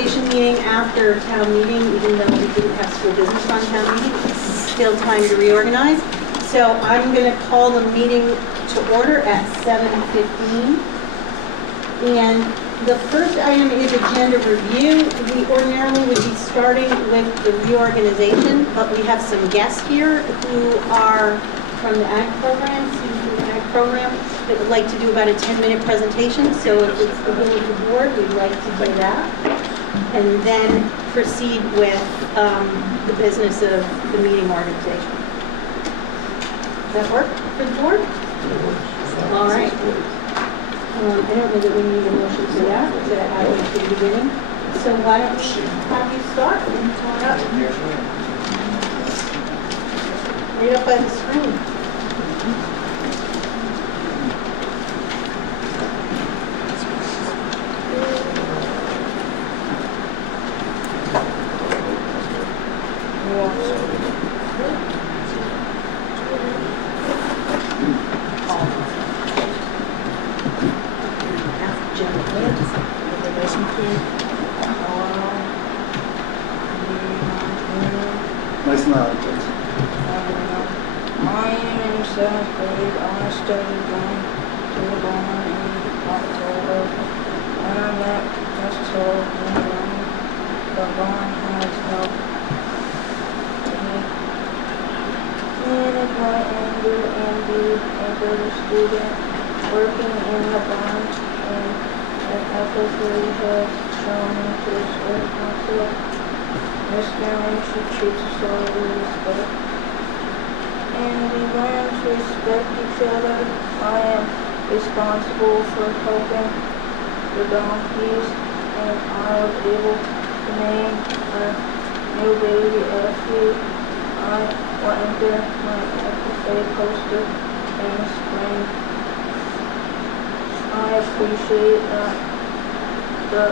reorganization meeting after town meeting, even though we didn't have school business on town meeting. It's still time to reorganize. So I'm going to call the meeting to order at 7:15. And the first item is agenda review. We ordinarily would be starting with the reorganization, but we have some guests here who are from the ag program, students from the ag program, that would like to do about a 10-minute presentation. So if it's the will of the board, we'd like to do that. And then proceed with the business of the meeting organization. Does that work for the board? All right. I don't know that we need a motion for that. Is that how at the beginning? So why don't we have you start? Come on up. Right up by the screen. Nice and loud, please. I am in 7th grade. I started going to the barn in October. When I met Mrs. Holt and the barn has helped me manage my anger and be a better student. Working in the barn and the FFA has shown me to respect myself. This family should treat us all with respect. And we learn to respect each other. I am responsible for helping the donkeys, and I was able to name a new baby Effie. I went there my FFA poster in the spring. I appreciate the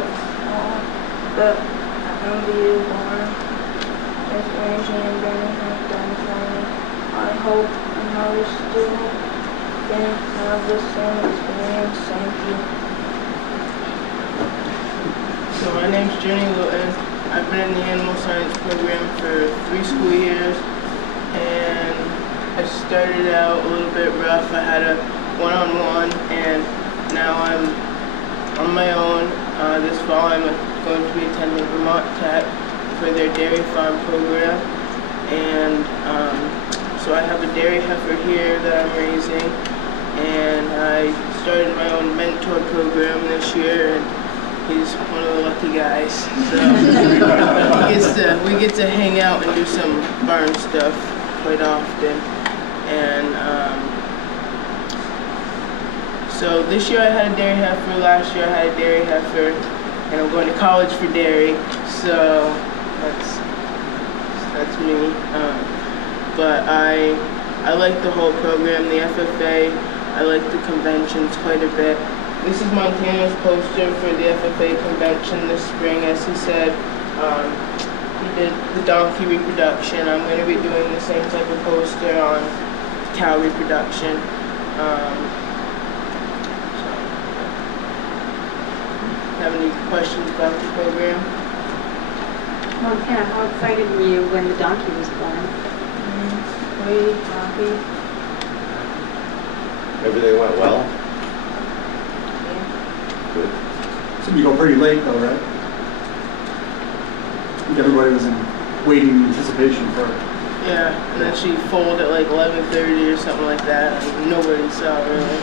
MBU barn. Miss Angie and Benny have done for me. I hope another student can have the same experience. Thank you. So my name's Jenny Lewis. I've been in the animal science program for 3 school years, and I started out a little bit rough. I had a one-on-one, and now I'm on my own. This fall I'm going to be attending Vermont Tech for their dairy farm program, and so I have a dairy heifer here that I'm raising, and I started my own mentor program this year, and he's one of the lucky guys. So we get to hang out and do some barn stuff quite often, and so this year I had a dairy heifer, last year I had a dairy heifer, and I'm going to college for dairy, so that's me. But I like the whole program, the FFA. I like the conventions quite a bit. This is Montana's poster for the FFA convention this spring. As he said, he did the donkey reproduction. I'm going to be doing the same type of poster on cow reproduction. Have any questions about the program? Montana, how excited were you when the donkey was born? Really happy. Everything went well? Yeah. Good. So you go pretty late though, right? I think everybody was in waiting anticipation for it. Yeah, and then she folded at like 11:30 or something like that. And nobody saw really.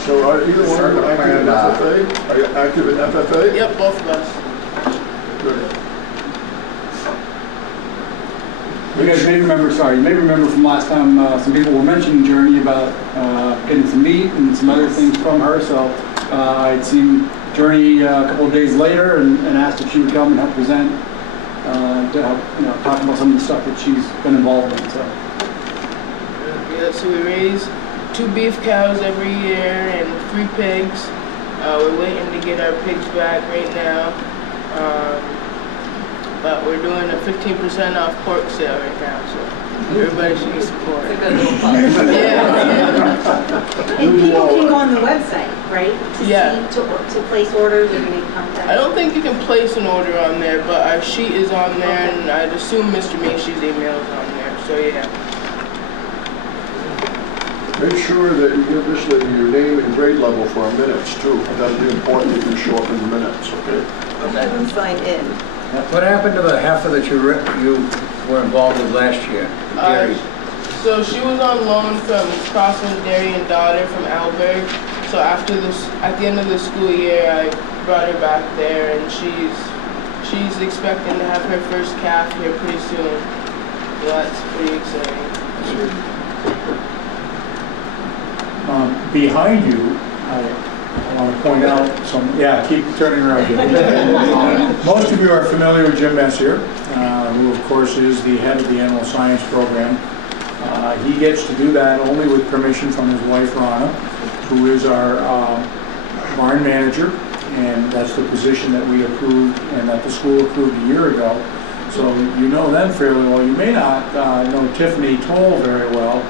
So are either one of you active in FFA? Are you active in FFA? Yep, both of us. Good. You guys may remember, you may remember from last time, some people were mentioning Journey about getting some meat and some other things from her. So I'd seen Journey a couple of days later and asked if she would come and help present, to help, talk about some of the stuff that she's been involved in. So. Yeah, so we raise 2 beef cows every year and 3 pigs. We're waiting to get our pigs back right now. But we're doing a 15% off pork sale right now, so everybody should support. And people can go on the website. right? Yeah. To place orders or to make contact? I don't think you can place an order on there, but our sheet is on there, and I'd assume Mr. Macy's email is on there, so yeah. Make sure that you give this lady your name and grade level for our minutes too. That'll be important if you show up in the minutes, okay? Have them sign in. What happened to the heifer that you were involved with last year? Gary? So she was on loan from Crossland Dairy and Daughter from Alberg. So after this, at the end of the school year, I brought her back there, and she's expecting to have her first calf here pretty soon. So that's pretty exciting. Behind you, I want to point out some, keep turning around here. Most of you are familiar with Jim Messier, who of course is the head of the animal science program. He gets to do that only with permission from his wife, Rana, who is our barn manager, and that's the position that we approved and that the school approved a year ago. So you know them fairly well. You may not know Tiffany Toll very well.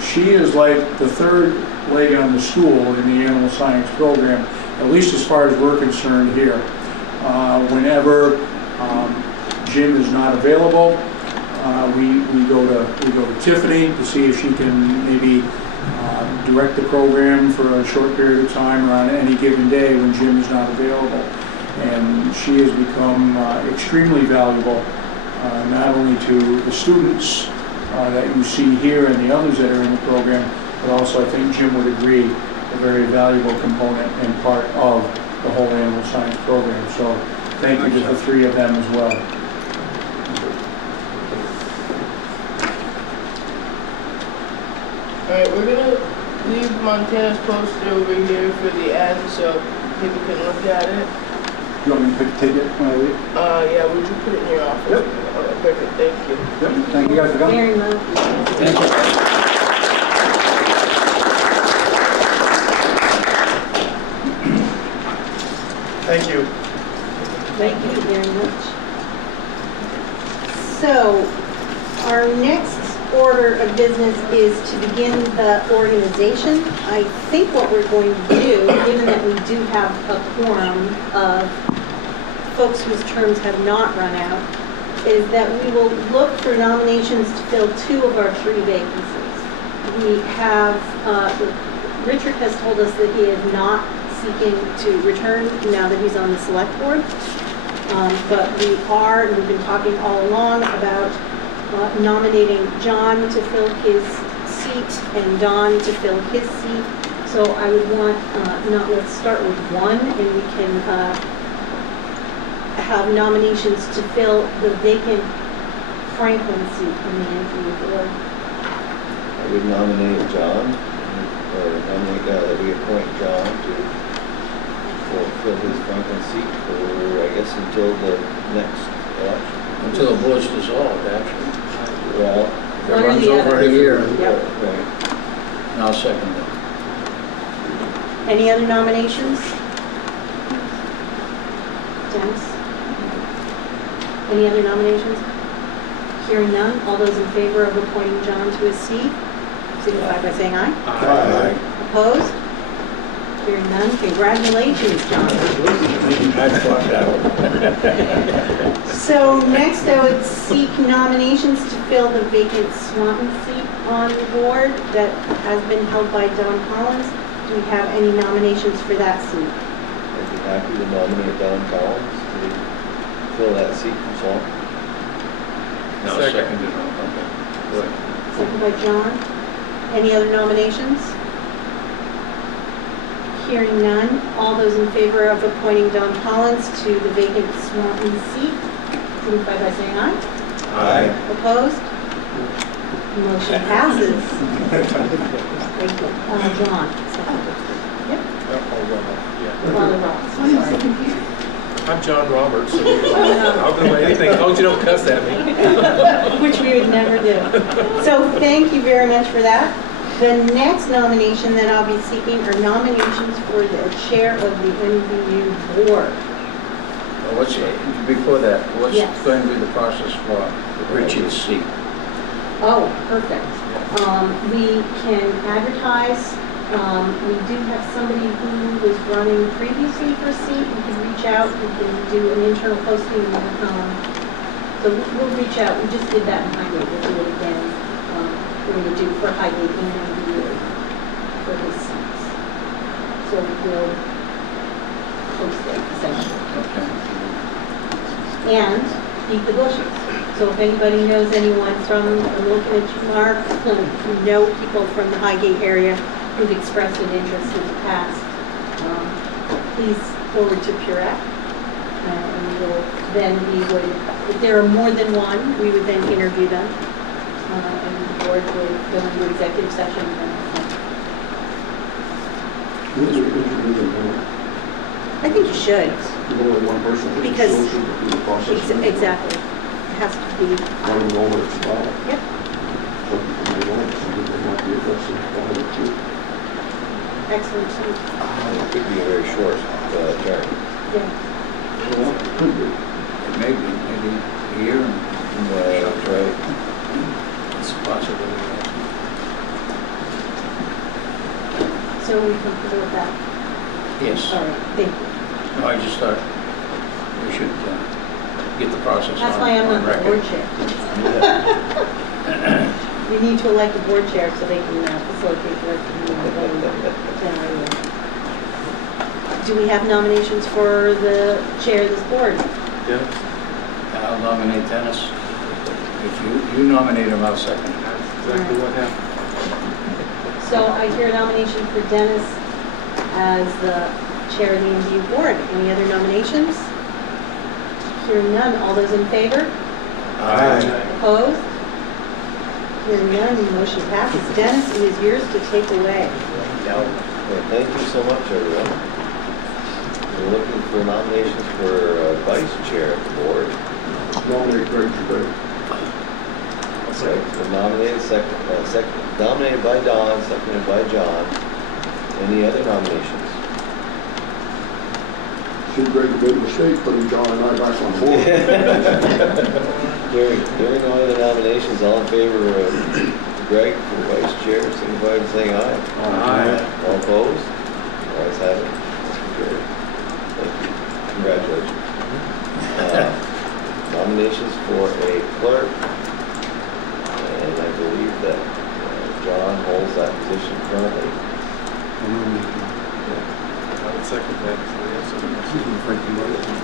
She is like the third leg on the stool in the animal science program, at least as far as we're concerned here. Whenever Jim is not available, we go to Tiffany to see if she can maybe direct the program for a short period of time or on any given day when Jim is not available. And she has become extremely valuable, not only to the students that you see here and the others that are in the program, but also I think Jim would agree, a very valuable component and part of the whole animal science program. So thank you to the three of them as well. Alright, we're gonna leave Montana's poster over here for the end so people can look at it. You want me to take it when I leave? Yeah, would you put it in your office? Yep. Okay, perfect, thank you. Yep. Thank you guys for coming. Very much. Thank you. Thank you. Thank you very much. So, our next order of business is to begin the organization. I think what we're going to do, given that we do have a quorum of folks whose terms have not run out, is that we will look for nominations to fill 2 of our 3 vacancies. We have, Richard has told us that he is not seeking to return now that he's on the select board. But we are, and we've been talking all along about nominating John to fill his seat and Don to fill his seat. So I would want, let's start with 1, and we can have nominations to fill the vacant Franklin seat on the NPU board. I would nominate John, or nominate that we appoint John to fill his Franklin seat for, I guess, until the next election. Until the board's dissolved, actually. Well, If it runs over a year, Yep. right. and I'll second it. Any other nominations? Dennis? Any other nominations? Hearing none, all those in favor of appointing John to his seat, signify by saying aye. Aye. Opposed? Hearing none, congratulations, John. I'd fuck that. So next I would seek nominations to fill the vacant Swanton seat on the board that has been held by Don Collins. Do we have any nominations for that seat? I'd be happy to nominate Don Collins to fill that seat from Swan. No, second it. Okay. Good. Second by John. Any other nominations? Hearing none, all those in favor of appointing Don Collins to the vacant Swanton seat, signify by saying aye. Aye. Opposed? Motion passes. Thank you. John, second. Yep. I'm John Roberts. I'll do anything as long as you don't cuss at me. Which we would never do. So thank you very much for that. The next nomination that I'll be seeking are nominations for the chair of the NVU board. Well, before that, what's Yes. going to be the process for Richard's seat? Oh, perfect. We can advertise We do have somebody who was running previously for a seat. We can reach out, we can do an internal posting. So we'll reach out. We just did that in Highgate. We'll do it again. We're going to do for Highgate and for his seats. So we'll post it essentially. Okay. And beat the bushes. So if anybody knows anyone from, I'm looking at you, Mark, who know people from the Highgate area who've expressed an interest in the past, please forward to Purette. And then we would, if there are more than one, we would then interview them. And the board would go into executive session. I think you should. Only one person. Because, the process. exactly. It has to be. I don't know what it's about. Yep. Some people may want it, some people might be interested in it too. Excellent. It could be a very short term. Yeah. Well, could be. Maybe a year. That's right. It's a possibility. So we comfortable with that? Yes. All right, thank you. No, I just thought we should get the process That's on why I'm not the record. board chair. You need to elect a board chair so they can facilitate the rest of the meeting. Do we have nominations for the chair of this board? Yeah. I'll nominate Dennis. If you nominate him, I'll second it. That's exactly what happened. So I hear a nomination for Dennis as the chair of the MVU board. Any other nominations? Hearing none. All those in favor? Opposed? Hearing none, the motion passes. Dennis, it is yours to take away. Well, thank you so much, everyone. We're looking for nominations for vice chair of the board. Nominate Greg today. Okay, so nominated by Don, seconded by John. Any other nominations? See, Greg made a mistake putting John and I back on board. Hearing no other nominations, all in favor of Greg for vice chair, signify by saying aye. Aye. All opposed? Ayes have it. Carried. Thank you. Congratulations. Nominations for a clerk. And I believe that John holds that position currently. I would second that.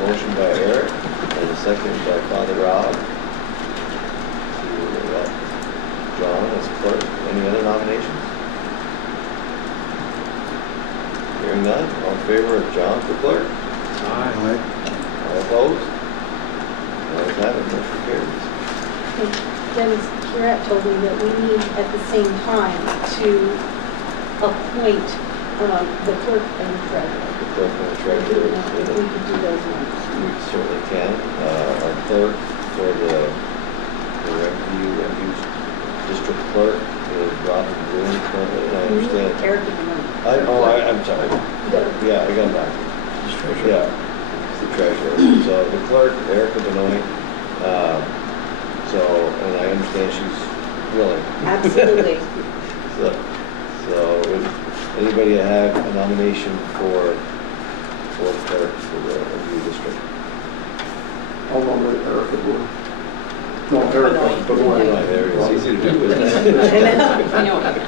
Motion by Eric and a second by Father Rob to elect John as clerk. Any other nominations? Hearing none, all in favor of John for clerk? Aye. All opposed? Ayes have it, motion carries. Dennis Curette told me that we need at the same time to appoint the clerk and the treasurer. The clerk and the treasurer. If we could do those ones. We certainly can. Our clerk for the MVU district clerk is Robin Bloom currently, and I understand. Eric is the one. I'm sorry. Yeah, I got it back. Yeah, it's the treasurer. So the clerk, Erica Benoit. And I understand she's willing. Absolutely. So would anybody have a nomination for clerk for the review district? I'll nominate Erica Wood. No, Erica Benoit. There it is. Easy to do, isn't it?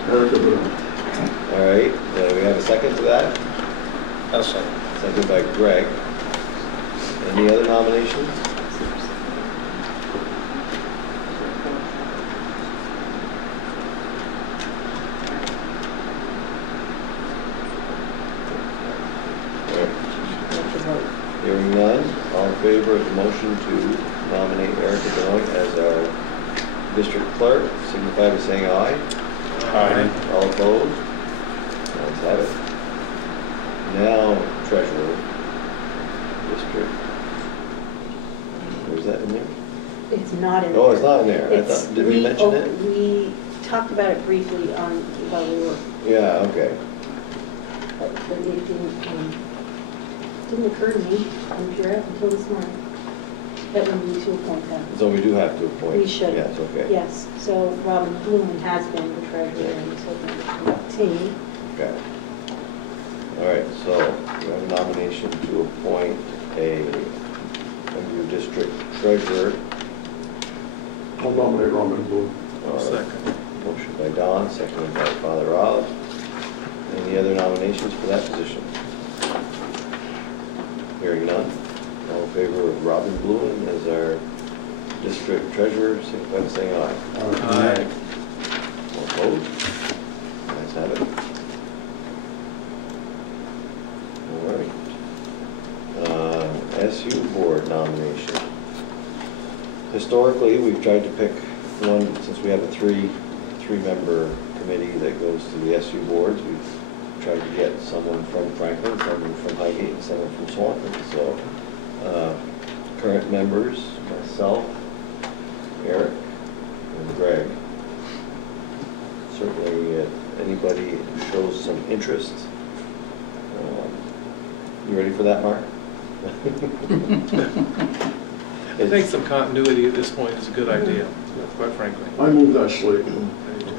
Erica Benoit. All right, we have a second to that? I'll second. Second by Greg. Any other nominations? Hearing none, all in favor of the motion to nominate Erica Benoit as our district clerk, signify by saying aye. Aye. All opposed? Ayes have it. Now, treasurer, district. Where's that in there? It's not in there. Oh, it's not in there. I It's- thought, did we mention it? We talked about it briefly while we were, Yeah, okay. but it didn't occur to me until this morning that we need to appoint them. So we do have to appoint? We should. Yes, okay. Yes, so Robin Bloom has been the treasurer and so continue. Okay. treasurer. I'll nominate Robin Blue. Second. Motion by Don, seconded by Father Rob. Any other nominations for that position? Hearing none. All in favor of Robin Bluen as our district treasurer, signify by saying aye. Aye. All opposed? Ayes have it. All right. SU board nomination. Historically, we've tried to pick one, since we have a three-member committee that goes to the SU boards. We've tried to get someone from Franklin, someone from Highgate, and someone from Swanton. So, current members, myself, Eric, and Greg. Certainly, if anybody shows some interest. You ready for that, Mark? I think some continuity at this point is a good idea, quite frankly. I move that slate.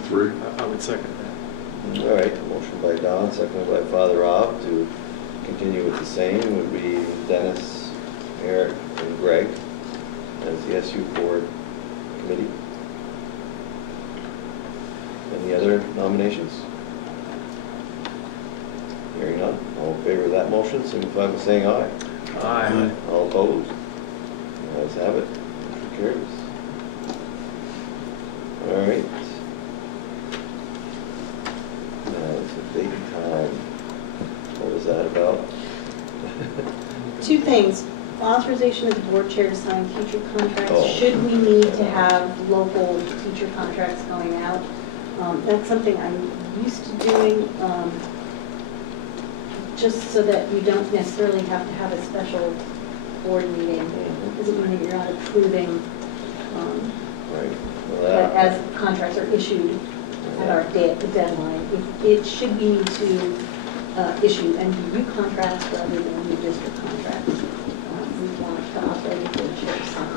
3. I would second that. All right, motion by Don, seconded by Father Rob to continue with the same would be Dennis, Eric, and Greg as the SU board committee. Any other nominations? Hearing none, all in favor of that motion, signify by saying aye. Aye. All opposed? Ayes have it. Motion carries. All right. Now it's a date and time. What was that about? 2 things. Authorization of the board chair to sign teacher contracts. Oh. Should we need to have local teacher contracts going out? That's something I'm used to doing, just so that you don't necessarily have to have a special board meeting. Doesn't mean that you're not approving Right. Well, that as contracts are issued at our deadline. It should be to issue NBU contracts rather than new district contracts. We want to authorize the board chair to sign.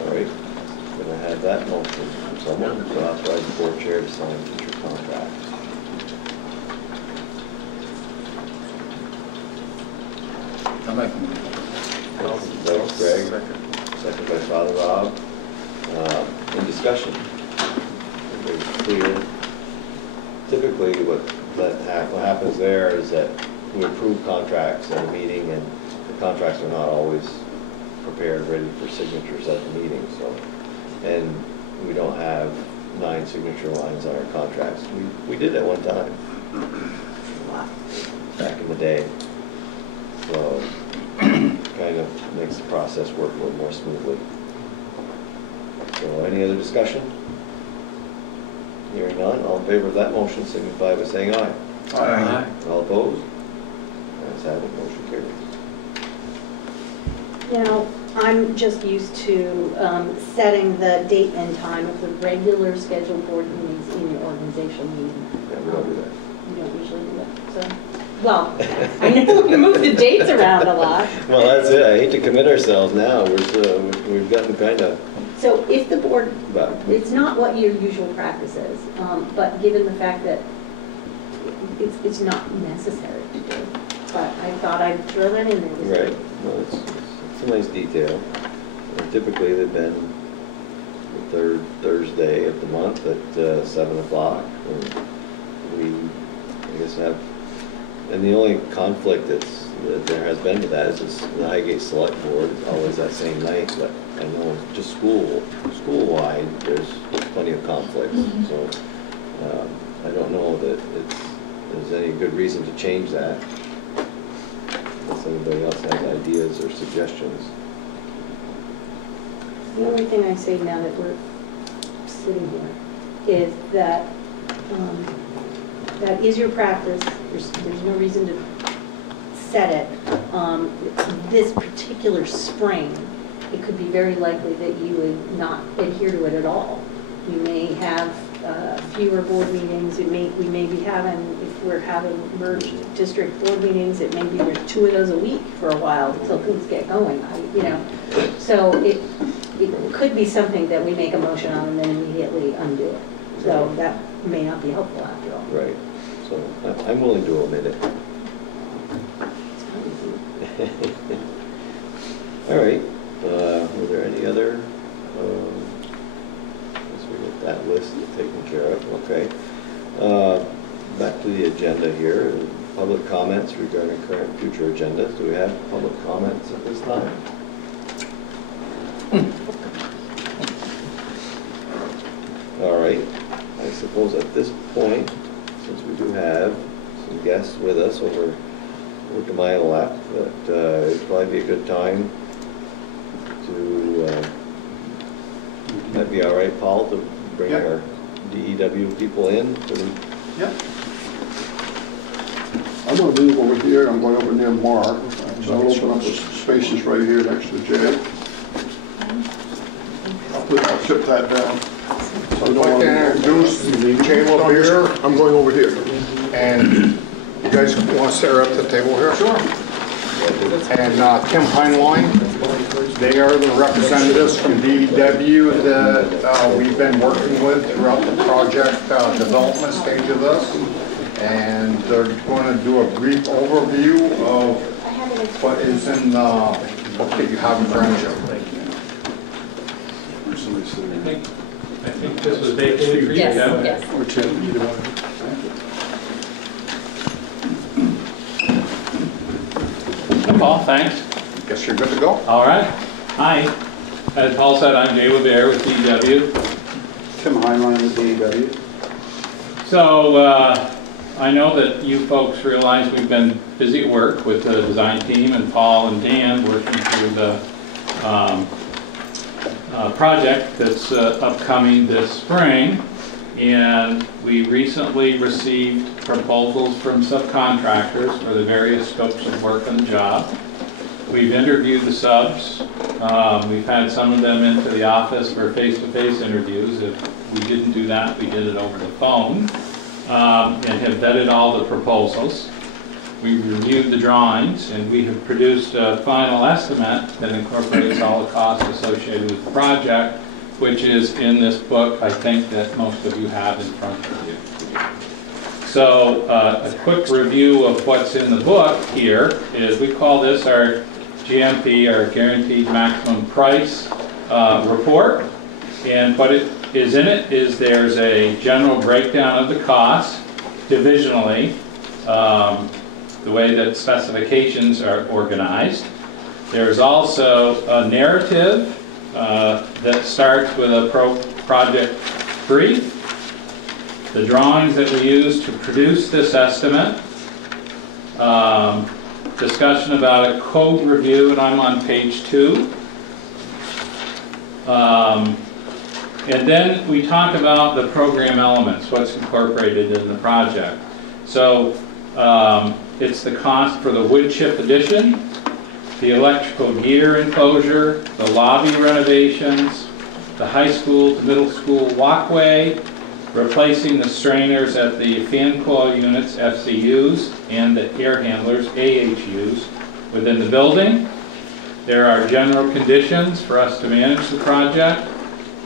all right. Going to have that motion from someone to authorize the board chair to sign teacher contracts. I'll make a motion. That was Greg, Second. second by Father Rob. In discussion, it's clear. Typically, what happens there is that we approve contracts at a meeting, and the contracts are not always prepared, ready for signatures at the meeting. So, and we don't have 9 signature lines on our contracts. We did at one time, back in the day. So, kind of makes the process work a little more smoothly. So, any other discussion? Hearing none, all in favor of that motion signify by saying aye. Aye. All opposed? Ayes have it, motion carries. You know, I'm just used to setting the date and time of the regular scheduled board meetings in your organizational meeting. Yeah, we don't do that. You don't usually do that, so. Well, I know we move the dates around a lot. Well, that's it. I hate to commit ourselves now. We've gotten kind of. So if the board, But it's not what your usual practice is, but given the fact that it's not necessary to do. But I thought I'd throw that in there. right. Well, it's a nice detail. Typically, they've been the third Thursday of the month at 7 o'clock. And we, I guess, have. And the only conflict that there has been with that is the Highgate Select Board is always that same night, but I know just school-wide, there's plenty of conflicts. So I don't know that there's any good reason to change that. Unless anybody else has ideas or suggestions. The only thing I say now that we're sitting here is that that is your practice. There's no reason to set it. This particular spring, it could be very likely that you would not adhere to it at all. You may have fewer board meetings. We may be having, if we're having merged district board meetings, it may be there's 2 of those a week for a while until things get going. So it could be something that we make a motion on and then immediately undo it. So that may not be helpful after all. Right. So I'm willing to omit it. It's fine. All right, were there any other, guess we get that list taken care of, okay. Back to the agenda here, public comments regarding current and future agendas. Do we have public comments at this time? All right, I suppose at this point, since we do have some guests with us over to my left, that it'd probably be a good time to, that'd be all right, Paul, to bring our DEW people in for the... Yep. I'm going to move over here. I'm going over near Mark. So I'll open up the spaces right here next to Jay. I'll tip that down. So I'd like to introduce Jay LaBeer. I'm going over here. And you guys want to sit up at the table here? Sure. And Tim Heinlein. They are the representatives from DEW that we've been working with throughout the project development stage of this. And they're going to do a brief overview of what is in the book that you have in front of you. I think this was vacated for you, Yes, Kevin. yes. Or Tim, either one. Hey, Paul, thanks. Guess you're good to go. All right. Hi. As Paul said, I'm Jay LaBeer with DEW. Tim Heinlein with DEW. So I know that you folks realize we've been busy at work with the design team and Paul and Dan working through the project that's upcoming this spring. And we recently received proposals from subcontractors for the various scopes of work on the job. We've interviewed the subs. We've had some of them into the office for face-to-face interviews. If we didn't do that, we did it over the phone, and have vetted all the proposals. We reviewed the drawings, and we have produced a final estimate that incorporates all the costs associated with the project, which is in this book, I think, that most of you have in front of you. So a quick review of what's in the book here is we call this our GMP, our Guaranteed Maximum Price report. And what it is in it is there's a general breakdown of the costs divisionally, the way that specifications are organized. There's also a narrative that starts with a project brief, the drawings that we use to produce this estimate, discussion about a code review, and I'm on page 2. And then we talk about the program elements, what's incorporated in the project. So it's the cost for the wood chip addition, the electrical gear enclosure, the lobby renovations, the high school to middle school walkway, replacing the strainers at the fan coil units, FCUs, and the air handlers, AHUs, within the building. There are general conditions for us to manage the project.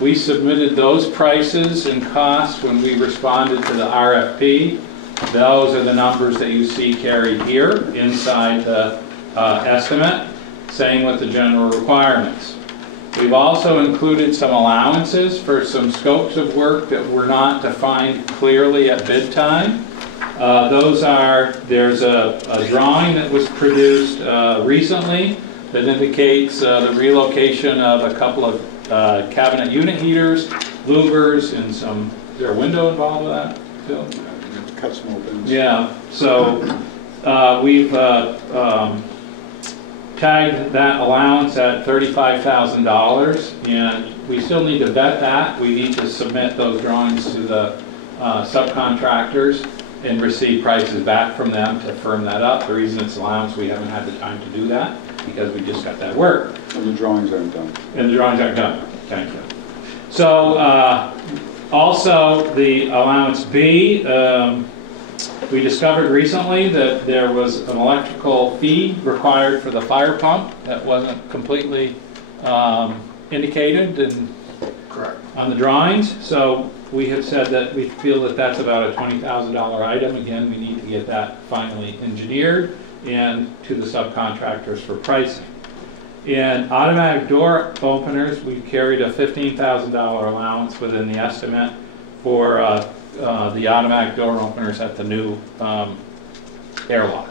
We submitted those prices and costs when we responded to the RFP. Those are the numbers that you see carried here inside the estimate, saying what the general requirements. We've also included some allowances for some scopes of work that were not defined clearly at bid time. There's a drawing that was produced recently that indicates the relocation of a couple of cabinet unit heaters, louvers, and some, is there a window involved with that too? Cut some opens. Yeah, so we've tagged that allowance at $35,000, and we still need to vet that. We need to submit those drawings to the subcontractors and receive prices back from them to firm that up. The reason it's allowance, we haven't had the time to do that because we just got that work. And the drawings aren't done. And the drawings aren't done. Thank you. So also the allowance B, we discovered recently that there was an electrical feed required for the fire pump that wasn't completely indicated on the drawings. So we have said that we feel that that's about a $20,000 item. Again, we need to get that finally engineered and to the subcontractors for pricing. In automatic door openers, we carried a $15,000 allowance within the estimate for the automatic door openers at the new airlock.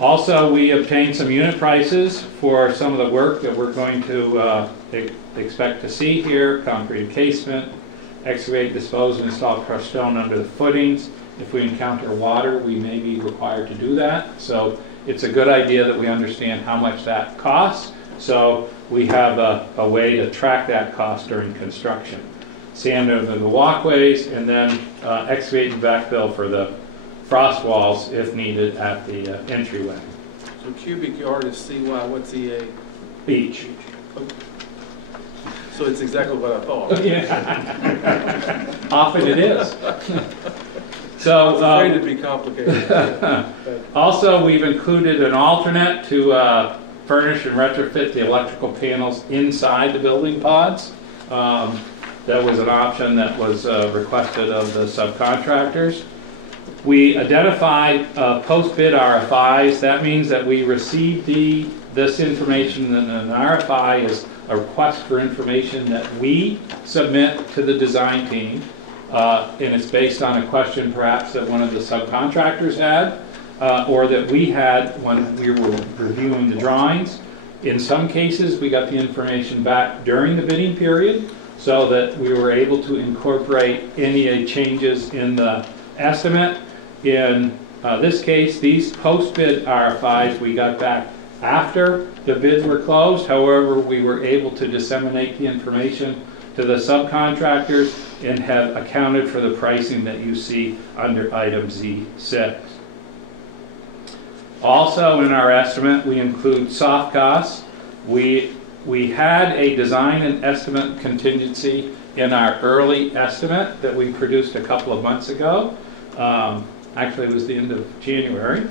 Also, we obtained some unit prices for some of the work that we're going to expect to see here: concrete encasement, excavate, dispose, and install crushed stone under the footings. If we encounter water, we may be required to do that. So it's a good idea that we understand how much that costs, so we have a way to track that cost during construction. Sand over the walkways, and then excavate and backfill for the frost walls if needed at the entryway. So cubic yard is CY, what's EA? Each. So it's exactly what I thought. Yeah. Often it is. So, afraid it'd be complicated. Also, we've included an alternate to furnish and retrofit the electrical panels inside the building pods. That was an option that was requested of the subcontractors. We identified post-bid RFIs. That means that we received this information, and an RFI is a request for information that we submit to the design team. And it's based on a question perhaps that one of the subcontractors had, or that we had when we were reviewing the drawings. In some cases, we got the information back during the bidding period, so that we were able to incorporate any changes in the estimate. In this case, these post-bid RFIs we got back after the bids were closed. However, we were able to disseminate the information to the subcontractors and have accounted for the pricing that you see under item Z6. Also in our estimate, we include soft costs. We had a design and estimate contingency in our early estimate that we produced a couple of months ago. Actually, it was the end of January.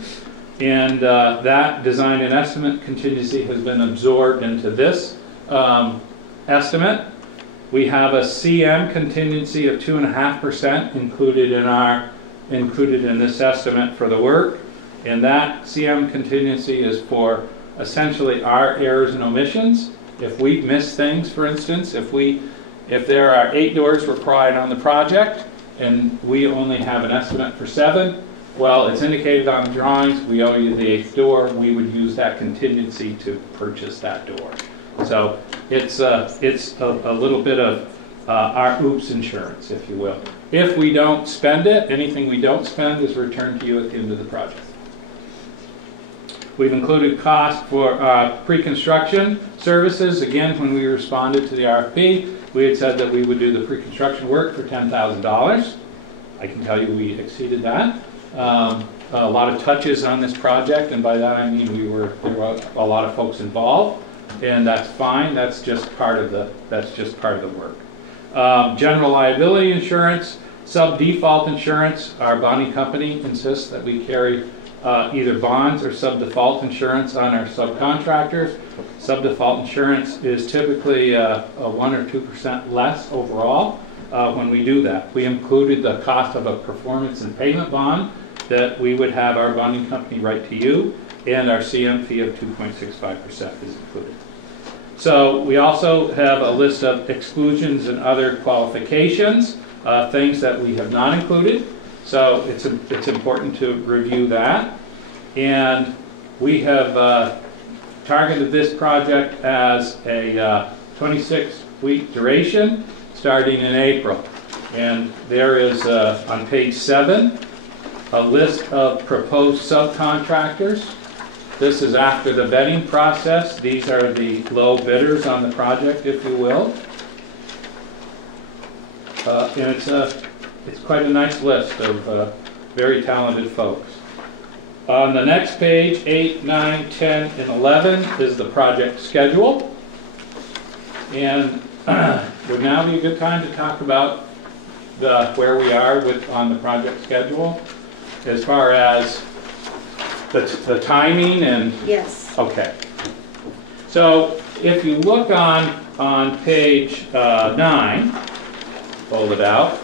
And that design and estimate contingency has been absorbed into this estimate. We have a CM contingency of 2.5% included in this estimate for the work, and that CM contingency is for essentially our errors and omissions. If we miss things, for instance, if there are 8 doors required on the project and we only have an estimate for 7, well, it's indicated on the drawings, we owe you the 8th door, we would use that contingency to purchase that door. So it's a little bit of our oops insurance, if you will. If we don't spend it, anything we don't spend is returned to you at the end of the project. We've included costs for pre-construction services. Again, when we responded to the RFP, we had said that we would do the pre-construction work for $10,000. I can tell you we exceeded that. A lot of touches on this project, and by that I mean there were a lot of folks involved. And that's fine. That's just part of the work. General liability insurance, sub-default insurance. Our bonding company insists that we carry either bonds or sub-default insurance on our subcontractors. Sub-default insurance is typically a 1 or 2% less overall when we do that. We included the cost of a performance and payment bond that we would have our bonding company write to you, and our CM fee of 2.65% is included. So we also have a list of exclusions and other qualifications, things that we have not included. So it's important to review that. And we have targeted this project as a 26-week duration starting in April. And there is, on page 7, a list of proposed subcontractors. This is after the vetting process. These are the low bidders on the project, if you will. And it's quite a nice list of very talented folks. On the next page, 8, 9, 10, and 11 is the project schedule. And would now be a good time to talk about where we are on the project schedule as far as the timing and... Yes. Okay. So if you look on page 9, fold it out,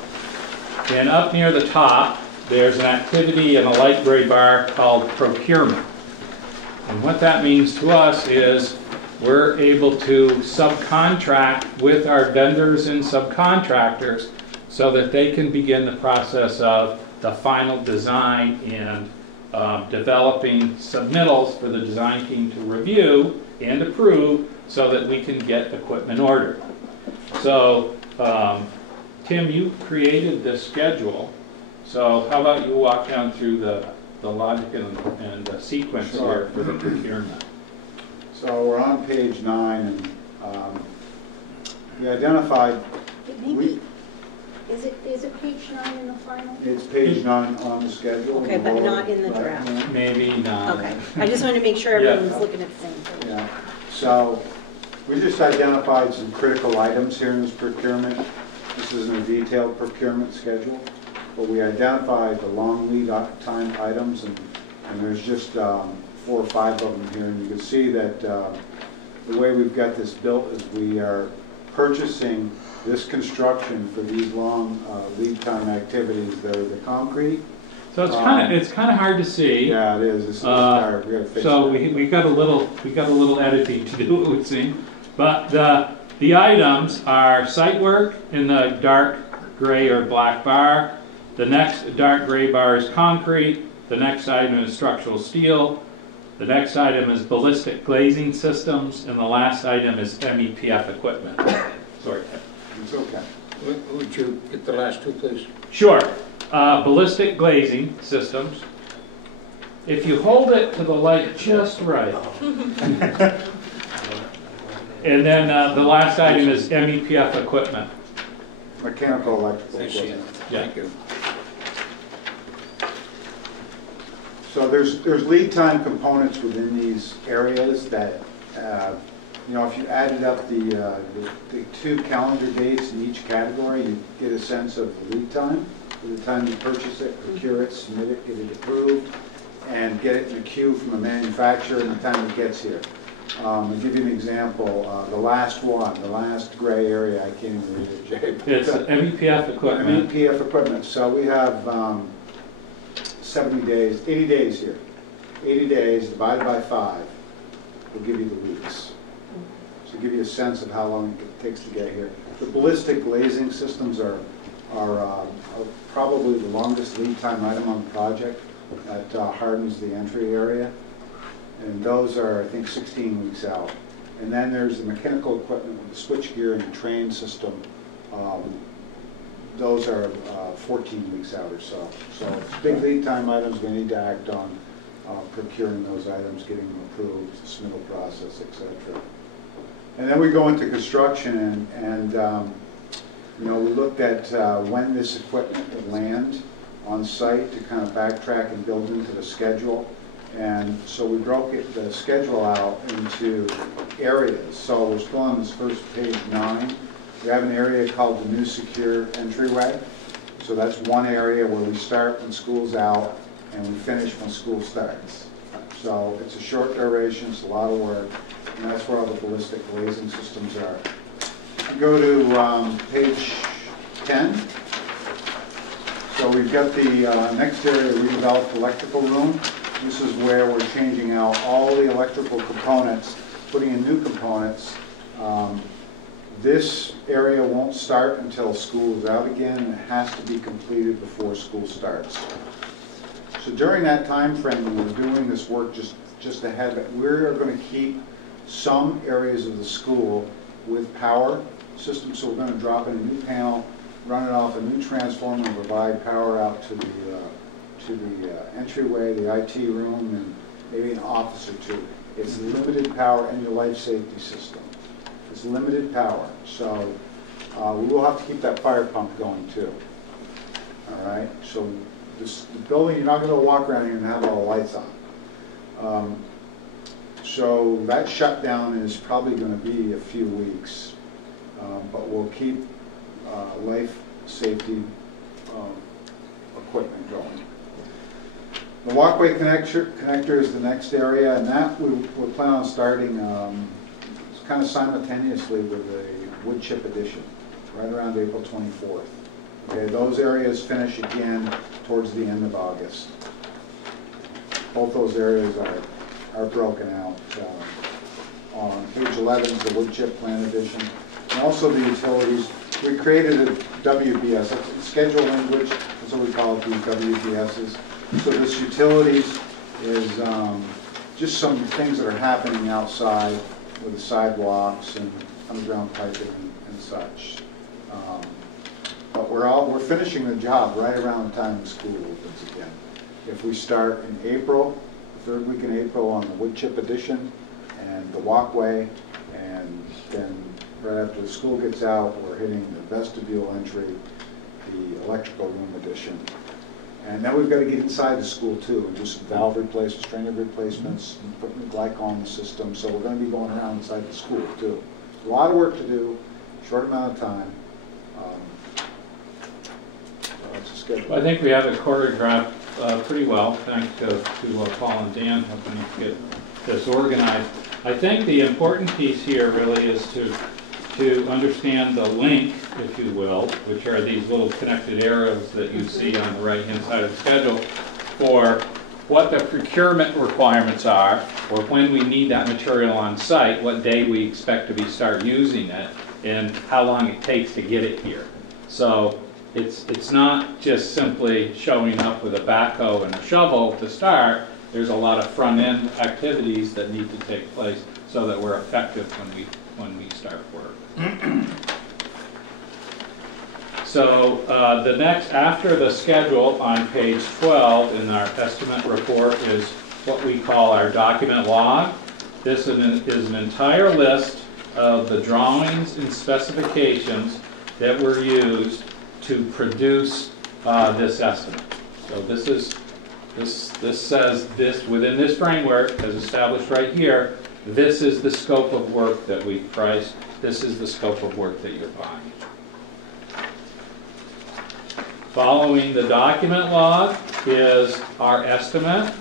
and up near the top, there's an activity in a light gray bar called procurement. And what that means to us is we're able to subcontract with our vendors and subcontractors so that they can begin the process of the final design and developing submittals for the design team to review and approve so that we can get equipment ordered. So, Tim, you created this schedule. So how about you walk down through the logic and the sequence here for the procurement? So we're on page 9, and we identified. Maybe, is it page 9 in the final? It's page 9 on the schedule. Okay, but not in the draft. Maybe not. Okay, I just want to make sure everyone's looking at the same thing. Yeah. So we just identified some critical items here in this procurement. This isn't a detailed procurement schedule, but we identified the long lead time items, and there's just 4 or 5 of them here. And you can see that the way we've got this built is we are purchasing this construction for these long lead time activities. They're the concrete. So it's kind of hard to see. Yeah, it is. It's tired. We gotta fix So that. we got a little editing to do, it would seem. But the items are site work in the dark gray or black bar. The next dark gray bar is concrete. The next item is structural steel. The next item is ballistic glazing systems, and the last item is MEPF equipment. Sorry, Tim. It's okay. Would you get the last 2, please? Sure. Ballistic glazing systems. If you hold it to the light just right. And then the last item is MEPF equipment. Mechanical, electrical. Thank you. So there's lead time components within these areas that, if you added up the 2 calendar dates in each category, you get a sense of the lead time. From the time you purchase it, procure it, submit it, get it approved, and get it in the queue from the manufacturer and the time it gets here. I'll give you an example. The last gray area, I can't even read it, Jay. It's MEPF equipment. MEPF equipment. So we have 70 days, 80 days here. 80 days divided by 5 will give you the weeks. So give you a sense of how long it takes to get here. The ballistic glazing systems are probably the longest lead time item on the project. That hardens the entry area. And those are, I think, 16 weeks out. And then there's the mechanical equipment with the switchgear and the train system. Those are 14 weeks out or so. So it's big lead time items we need to act on, procuring those items, getting them approved, the submittal process, etc. And then we go into construction, and we looked at when this equipment would land on site to kind of backtrack and build into the schedule. And so we broke the schedule out into areas. So we're still on this first page 9. We have an area called the new secure entryway. So that's one area where we start when school's out and we finish when school starts. So it's a short duration, it's a lot of work, and that's where all the ballistic glazing systems are. We go to page 10. So we've got the next area, redeveloped electrical room. This is where we're changing out all the electrical components, putting in new components. This area won't start until school is out again, and it has to be completed before school starts. So during that time frame, when we're doing this work just ahead of it, we're going to keep some areas of the school with power systems. So we're going to drop in a new panel, run it off a new transformer, and provide power out to the entryway, the IT room, and maybe an office or 2. It's limited power and your life safety system. It's limited power, so we will have to keep that fire pump going too. All right, so the building, you're not going to walk around here and have all the lights on. So that shutdown is probably going to be a few weeks, but we'll keep life safety equipment going. The walkway connector is the next area, and that we're planning on starting kind of simultaneously with the wood chip addition, right around April 24th. Okay, those areas finish again towards the end of August. Both those areas are are broken out. On page 11 is the wood chip plan edition. And also the utilities. We created a WBS, that's schedule language, that's what we call it, these WBSs. So this utilities is just some things that are happening outside with the sidewalks and underground piping and such. But we're finishing the job right around the time the school opens again. If we start in April, the third week in April on the wood chip edition and the walkway, and then right after the school gets out, we're hitting the vestibule entry, the electrical room addition. And then we've got to get inside the school too and do some valve replacements, strainer replacements, and putting the glycol in the system. So we're going to be going around inside the school too. A lot of work to do, short amount of time. It's a schedule. Well, I think we have it choreographed pretty well, thanks to Paul and Dan helping us get this organized. I think the important piece here really is to understand the link, if you will, which are these little connected arrows that you see on the right-hand side of the schedule, for what the procurement requirements are, or when we need that material on site, what day we expect to start using it, and how long it takes to get it here. So it's not just simply showing up with a backhoe and a shovel to start. There's a lot of front-end activities that need to take place so that we're effective when we start work. So the next, after the schedule on page 12 in our estimate report, is what we call our document log. This is an entire list of the drawings and specifications that were used to produce this estimate. So this says this within this framework, as established right here. This is the scope of work that we priced. This is the scope of work that you're buying. Following the document log is our estimate,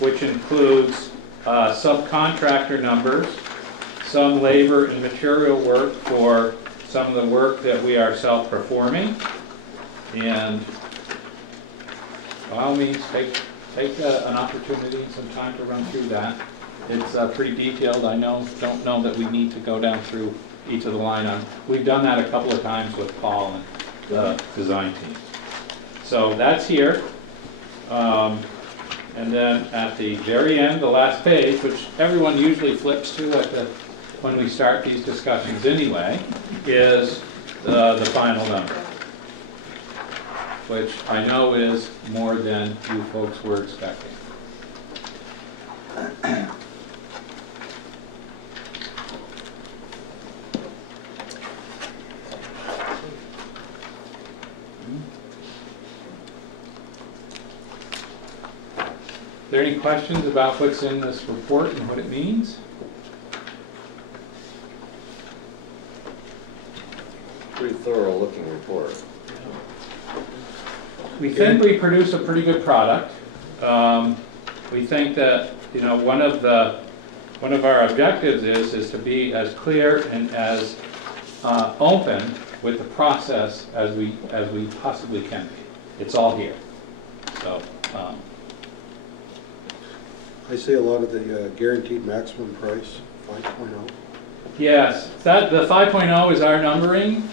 which includes subcontractor numbers, some labor and material work for some of the work that we are self-performing, and by all means take an opportunity and some time to run through that. It's pretty detailed. I don't know that we need to go down through each of the line items. We've done that a couple of times with Paul and the design team. So that's here. And then at the very end, the last page, which everyone usually flips to when we start these discussions anyway, is the final number, which I know is more than you folks were expecting. Are there any questions about what's in this report and what it means? Pretty thorough looking report. We think we produce a pretty good product. We think that one of our objectives is to be as clear and as open with the process as we possibly can be. It's all here. So. I see a lot of the guaranteed maximum price, 5.0. Yes, the 5.0 is our numbering.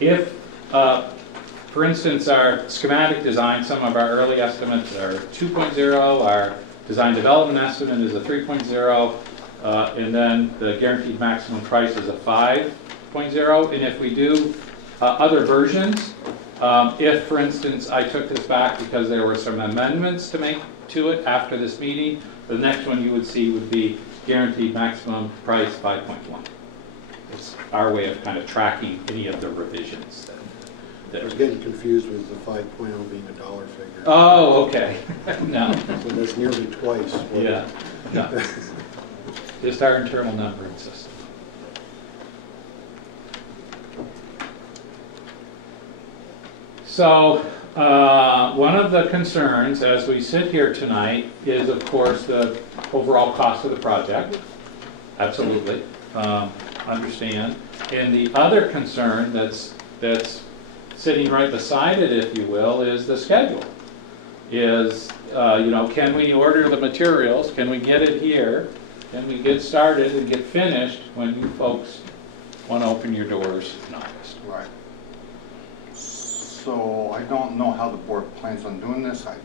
If, for instance, our schematic design, some of our early estimates are 2.0, our design development estimate is a 3.0, and then the guaranteed maximum price is a 5.0. And if we do other versions, if, for instance, I took this back because there were some amendments to make to it after this meeting, the next one you would see would be guaranteed maximum price 5.1. It's our way of kind of tracking any of the revisions. I was getting confused with the 5.0 being a dollar figure. Oh, okay. No. So that's nearly twice. Yeah. No. Just our internal numbering system. So one of the concerns as we sit here tonight is, of course, the overall cost of the project. Absolutely. Understand. And the other concern that's sitting right beside it, if you will, is the schedule. is, you know, can we order the materials? Can we get it here? Can we get started and get finished when you folks want to open your doors in August? Right. So I don't know how the board plans on doing this. I'm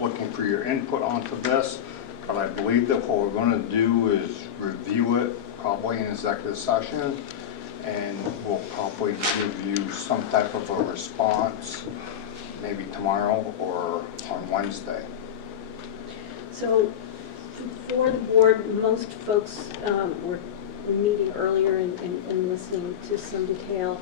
looking for your input onto this, but I believe that what we're going to do is review it probably in executive session, and we'll probably give you some type of a response maybe tomorrow or on Wednesday. So for the board, most folks were meeting earlier and listening to some detail.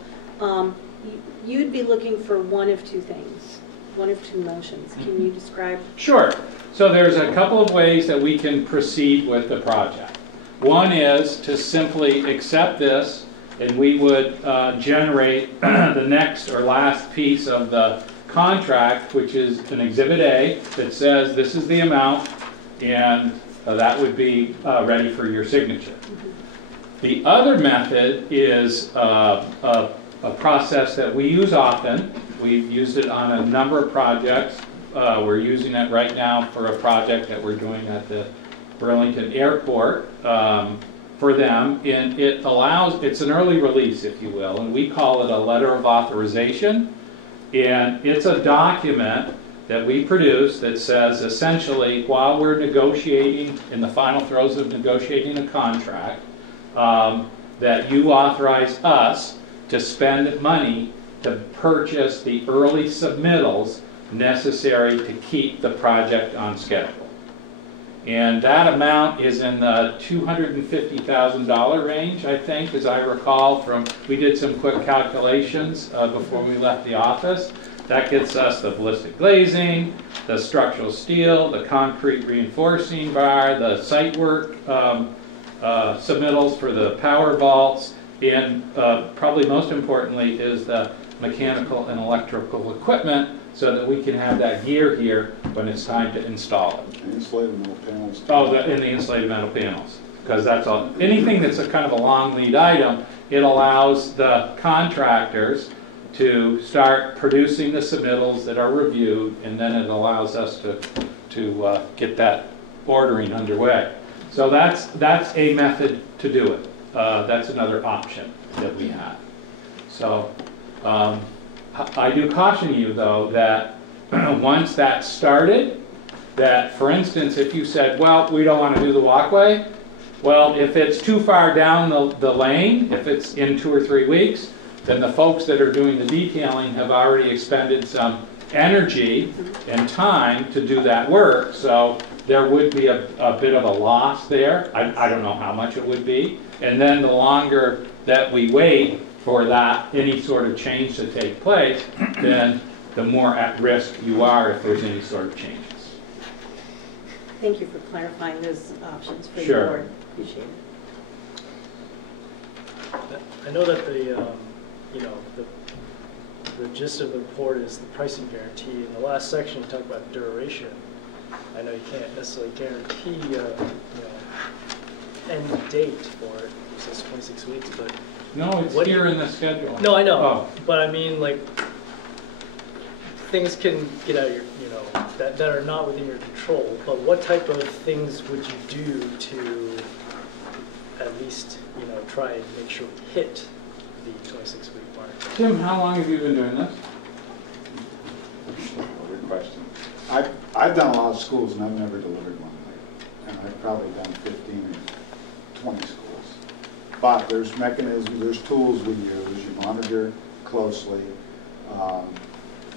You'd be looking for one of two things, one of two motions. Can you describe? Sure. So there's a couple of ways that we can proceed with the project. One is to simply accept this, and we would generate the next or last piece of the contract, which is an Exhibit A that says this is the amount, and that would be ready for your signature. The other method is a process that we use often. We've used it on a number of projects. We're using it right now for a project that we're doing at the Burlington Airport for them. And it allows, it's an early release, if you will, and we call it a letter of authorization. And it's a document that we produce that says essentially, while we're negotiating, in the final throes of negotiating a contract, that you authorize us to spend money to purchase the early submittals necessary to keep the project on schedule. And that amount is in the $250,000 range, I think, as I recall from, we did some quick calculations before we left the office. That gets us the ballistic glazing, the structural steel, the concrete reinforcing bar, the site work submittals for the power vaults, and probably most importantly is the mechanical and electrical equipment, so that we can have that gear here when it's time to install it. And insulated metal panels. Oh, and the insulated metal panels, because that's all. Anything that's a kind of a long lead item, it allows the contractors to start producing the submittals that are reviewed, and then it allows us to get that ordering underway. So that's a method to do it. That's another option that we have. So I do caution you, though, that once that's started, that, for instance, if you said, well, we don't want to do the walkway, well, if it's too far down the lane, if it's in 2 or 3 weeks, then the folks that are doing the detailing have already expended some energy and time to do that work, so there would be a bit of a loss there. I don't know how much it would be. And then the longer that we wait for that, any sort of change to take place, then the more at risk you are if there's any sort of changes. Thank you for clarifying those options for the Sure. board. Appreciate it. I know that the gist of the report is the pricing guarantee. In the last section, you talk about duration. I know you can't necessarily guarantee end date for it. It says 26 weeks, but No, it's here in the schedule. no, I know. Oh. But I mean, like, things can get out of your, that are not within your control. But what type of things would you do to at least, try and make sure we hit the 26-week mark? Tim, how long have you been doing this? Good question. I've done a lot of schools and I've never delivered one late. And I've probably done 15 or 20 schools. But there's mechanisms, there's tools we use. You monitor closely.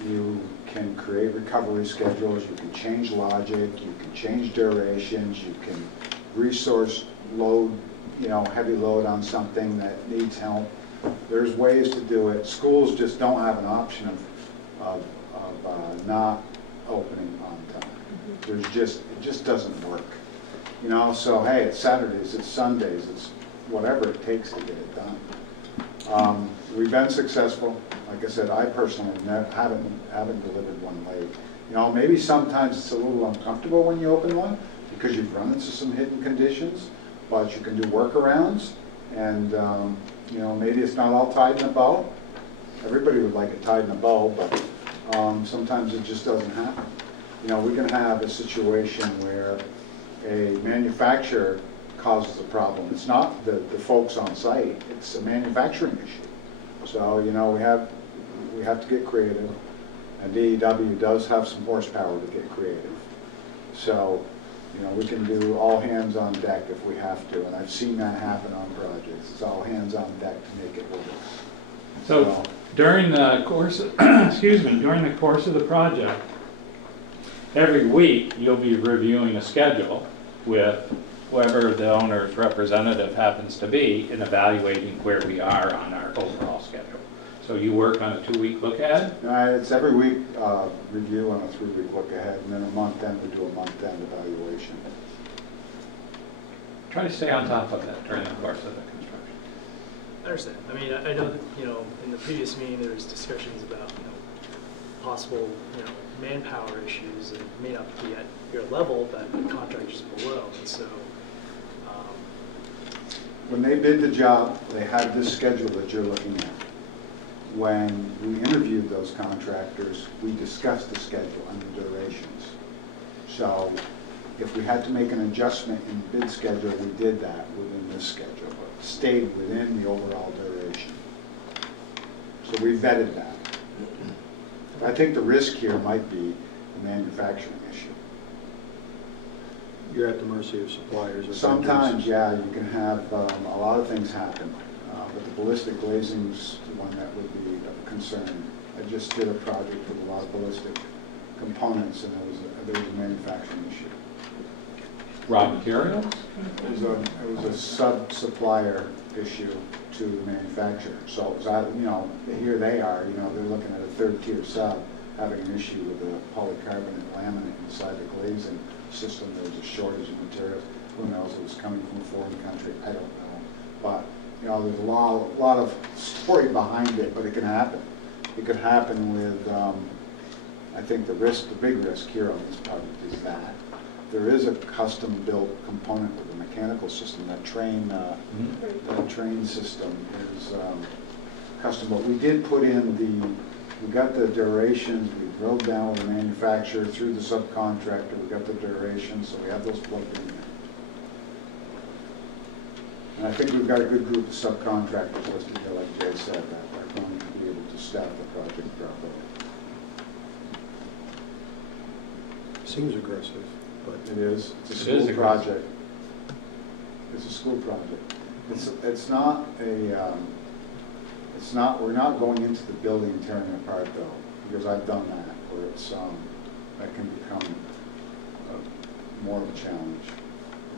You can create recovery schedules. You can change logic. You can change durations. You can resource load, heavy load on something that needs help. There's ways to do it. Schools just don't have an option of not opening on time. It just doesn't work. So hey, it's Saturdays, it's Sundays, it's whatever it takes to get it done. We've been successful. Like I said, I personally haven't delivered one late. Maybe sometimes it's a little uncomfortable when you open one because you've run into some hidden conditions, but you can do workarounds, and maybe it's not all tied in a bow. Everybody would like it tied in a bow, but sometimes it just doesn't happen. You know, we can have a situation where a manufacturer causes a problem. It's not the folks on site, it's a manufacturing issue. So, you know, we have to get creative, and DEW does have some horsepower to get creative. So, you know, we can do all hands on deck if we have to, and I've seen that happen on projects. It's all hands on deck to make it work. So during the course, during the course of the project, every week you'll be reviewing a schedule with whoever the owner's representative happens to be and evaluating where we are on our overall schedule. So you work on a 2-week look ahead? It's every week review on a 3-week look ahead, and then a month end we do a month end evaluation. Try to stay on top of that during the course of the construction. I understand. I mean, I know that, you know, in the previous meeting there was discussions about, you know, possible, you know, manpower issues, and it may not be at your level, but the contractors below, and so. When they bid the job, they had this schedule that you're looking at. When we interviewed those contractors, we discussed the schedule and the durations. So if we had to make an adjustment in the bid schedule, we did that within this schedule, but stayed within the overall duration. So we vetted that. I think the risk here might be the manufacturing issue. You're at the mercy of suppliers. Or Sometimes, yeah, you can have a lot of things happen. But the ballistic glazing's the one that would be of concern. I just did a project with a lot of ballistic components, and there was a manufacturing issue. Raw materials? It was a sub-supplier issue to the manufacturer. So, you know, here they are, you know, they're looking at a third-tier sub having an issue with the polycarbonate laminate inside the glazing system. There was a shortage of materials. Who knows? It was coming from a foreign country. I don't know. But you know, there's a lot of story behind it, but it can happen. It could happen with, I think the big risk here on this project is that there is a custom-built component with the mechanical system. That train system is custom. But we did put in we got the durations. We drilled down with the manufacturer through the subcontractor. We got the durations, so we have those plugged in there. And I think we've got a good group of subcontractors listed here, like Jay said, that are going to be able to staff the project properly. Seems aggressive, but it is. It's a school project. It's a school project. It's not a. It's not. We're not going into the building and tearing it apart though, because I've done that, where it's that can become more of a challenge.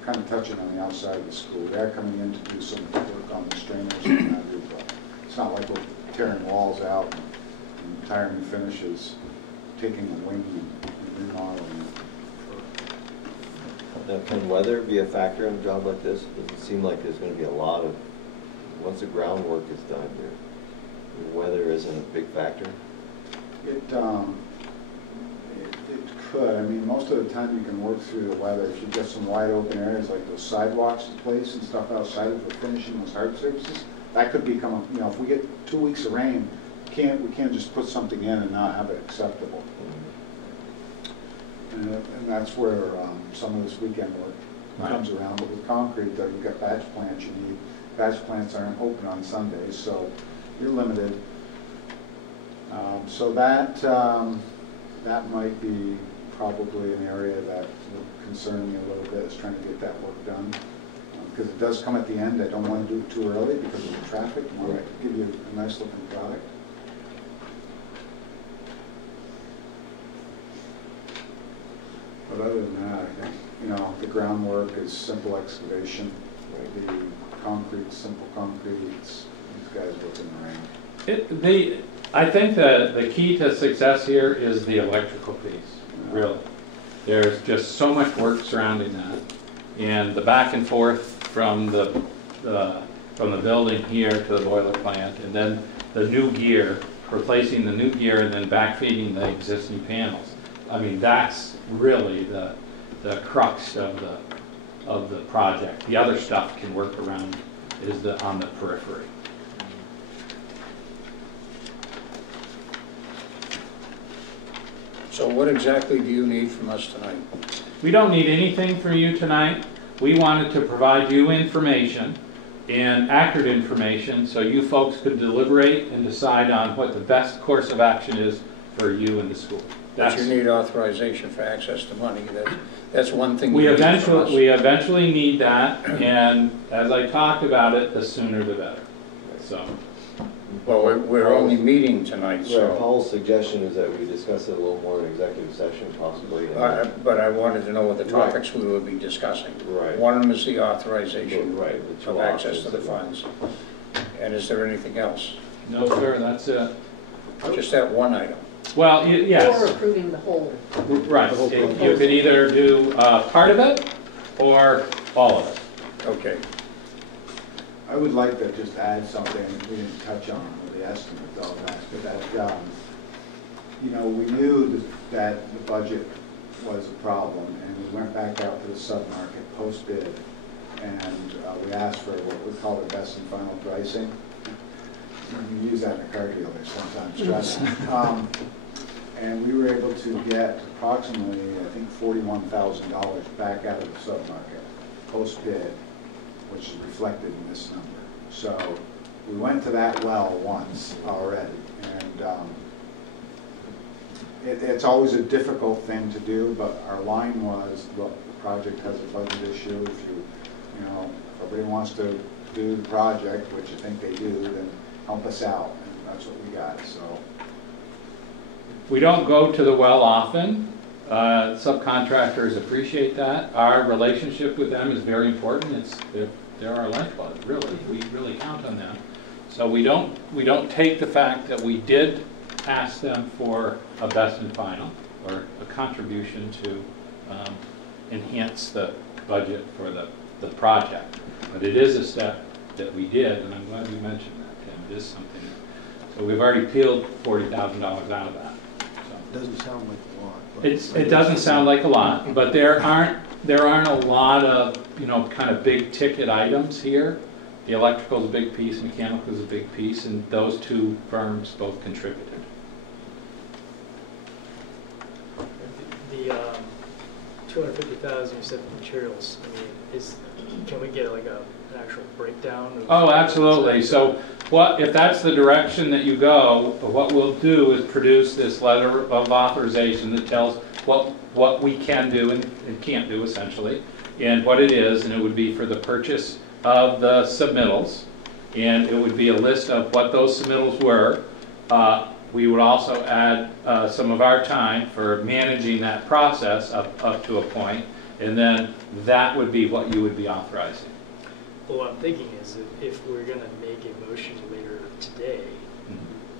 Kind of touching on the outside of the school. They're coming in to do some work on the strainers and that, but it's not like we're tearing walls out and tiring finishes, taking a wing and remodeling it. Now, can weather be a factor in a job like this? Does it seem like there's going to be a lot of, once the groundwork is done here, weather isn't a big factor? It could. I mean, most of the time you can work through the weather. If you get some wide open areas like those sidewalks in place and stuff outside of the finishing those hard surfaces, that could become, you know, if we get 2 weeks of rain, we can't just put something in and not have it acceptable. And that's where some of this weekend work comes around. But with concrete, though, you've got batch plants you need. Batch plants aren't open on Sundays, so you're limited. So that might be probably an area that would concern me a little bit, is trying to get that work done. Because it does come at the end. I don't want to do it too early because of the traffic. I want to give you a nice looking product. But other than that, I think, you know, the groundwork is simple excavation. The concrete, simple concrete. These guys work in the rain. I think the key to success here is the electrical piece, really. There's just so much work surrounding that. And the back and forth from the building here to the boiler plant, and then the new gear, replacing the new gear and then backfeeding the existing panels. I mean, that's really the crux of the project. The other stuff can work around, is on the periphery. So what exactly do you need from us tonight? We don't need anything from you tonight. We wanted to provide you information and accurate information so you folks could deliberate and decide on what the best course of action is for you and the school. But you need authorization for access to money. That's one thing. We eventually need that, and as I talked about it, the sooner the better. So. Well, we're only meeting tonight, so. Right, Paul's suggestion is that we discuss it a little more in executive session, possibly. But I wanted to know what the topics we would be discussing. Right. One of them is the authorization Right, of access to the funds. And is there anything else? No, sir, that's it. Just that one item? Well, yes. Or approving the whole. Right. You could either do part of it or all of it. Okay. I would like to just add something we didn't touch on with the estimate though, but that, you know, we knew that the budget was a problem, and we went back out to the sub-market post-bid, and we asked for what we call the best and final pricing. You use that in a car dealer sometimes, trust me. And we were able to get approximately, I think, $41,000 back out of the sub-market post-bid, which is reflected in this number. So we went to that well once already, and it's always a difficult thing to do, but our line was, look, the project has a budget issue. If you know, if everybody wants to do the project, which I think they do, then help us out, and that's what we got. So we don't go to the well often. Subcontractors appreciate that. Our relationship with them is very important. They're our lifeblood, really. We really count on them. So we don't take the fact that we did ask them for a best and final or a contribution to enhance the budget for the project. But it is a step that we did, and I'm glad you mentioned that, Tim. It is something. So we've already peeled $40,000 out of that. It doesn't sound like a lot. It doesn't sound like a lot, but there aren't a lot of, you know, kind of big ticket items here. The electrical is a big piece, mechanical is a big piece, and those two firms both contributed. The 250,000 you said for materials. I mean, can we get like an actual breakdown? Oh, absolutely. So if that's the direction that you go, what we'll do is produce this letter of authorization that tells what we can do and can't do, essentially, and what it is, and it would be for the purchase of the submittals, and it would be a list of what those submittals were. We would also add some of our time for managing that process up to a point, and then that would be what you would be authorizing. Well, what I'm thinking is if we're going to make a motion later today,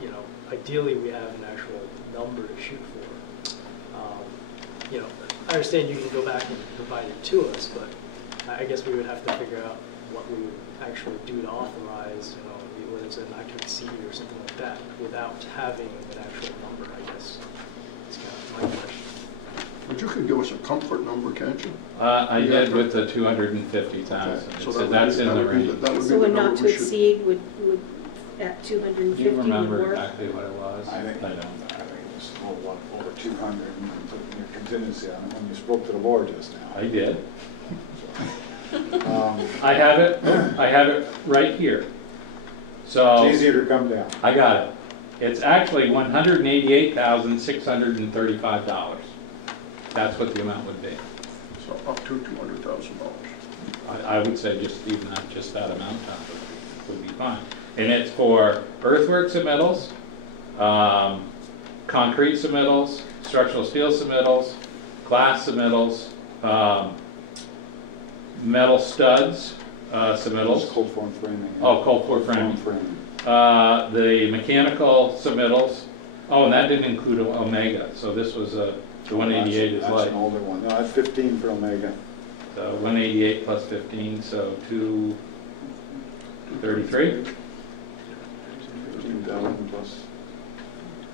you know, ideally we have an actual number to shoot for. You know, I understand you can go back and provide it to us, but I guess we would have to figure out what we would actually do to authorize, you know, whether it's an not to exceed or something like that, without having an actual number, I guess. It's kind of my question. But you could give us a comfort number, can't you? I did with the 250,000. Okay. So that's in the range. So a not to exceed would at 250 Do you remember would work? exactly what it was? I think don't. it was a little over 200, and put your contingency on it when you spoke to the board just now. I did. So, I have it right here. So it's easier to come down. I got it. It's actually $188,635. That's what the amount would be. So up to $200,000. I would say even just that amount would be fine. And it's for earthwork submittals, concrete submittals, structural steel submittals, glass submittals, metal studs submittals. Cold form framing. Oh, cold form framing. The mechanical submittals. Oh, and that didn't include Omega. So this was the 188 is that's like. an older one. No, that's 15 for Omega. So 188 plus 15, so 233. 15,000 plus.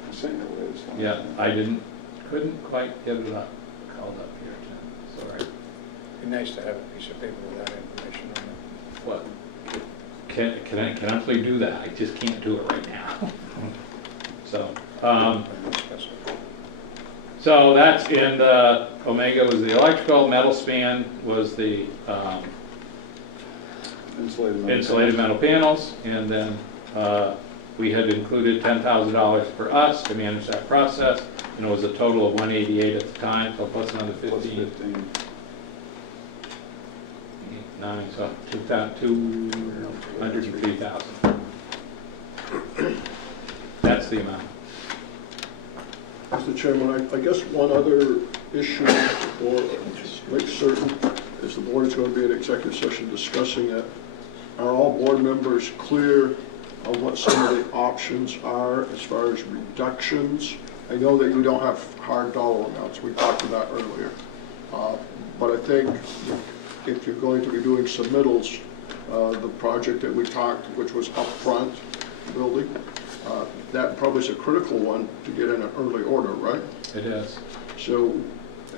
I'm saying that way. It's fine. Yeah, I couldn't quite get it up, called up here, Jim. Sorry. It'd be nice to have a piece of paper with that information on it. What? Can I actually do that? I just can't do it right now. So, So that's in the, Omega was the electrical, metal span was the insulated metal panels, and then we had included $10,000 for us to manage that process, and it was a total of $188 at the time, so plus another 15. 9, so 203,000. That's the amount. Mr. Chairman, I guess one other issue, or make certain, is the board is going to be in executive session discussing it. Are all board members clear on what some of the options are as far as reductions? I know that you don't have hard dollar amounts. We talked about that earlier. But I think if you're going to be doing submittals, the project that we talked, which was upfront building, that probably is a critical one to get in an early order, right? It is. So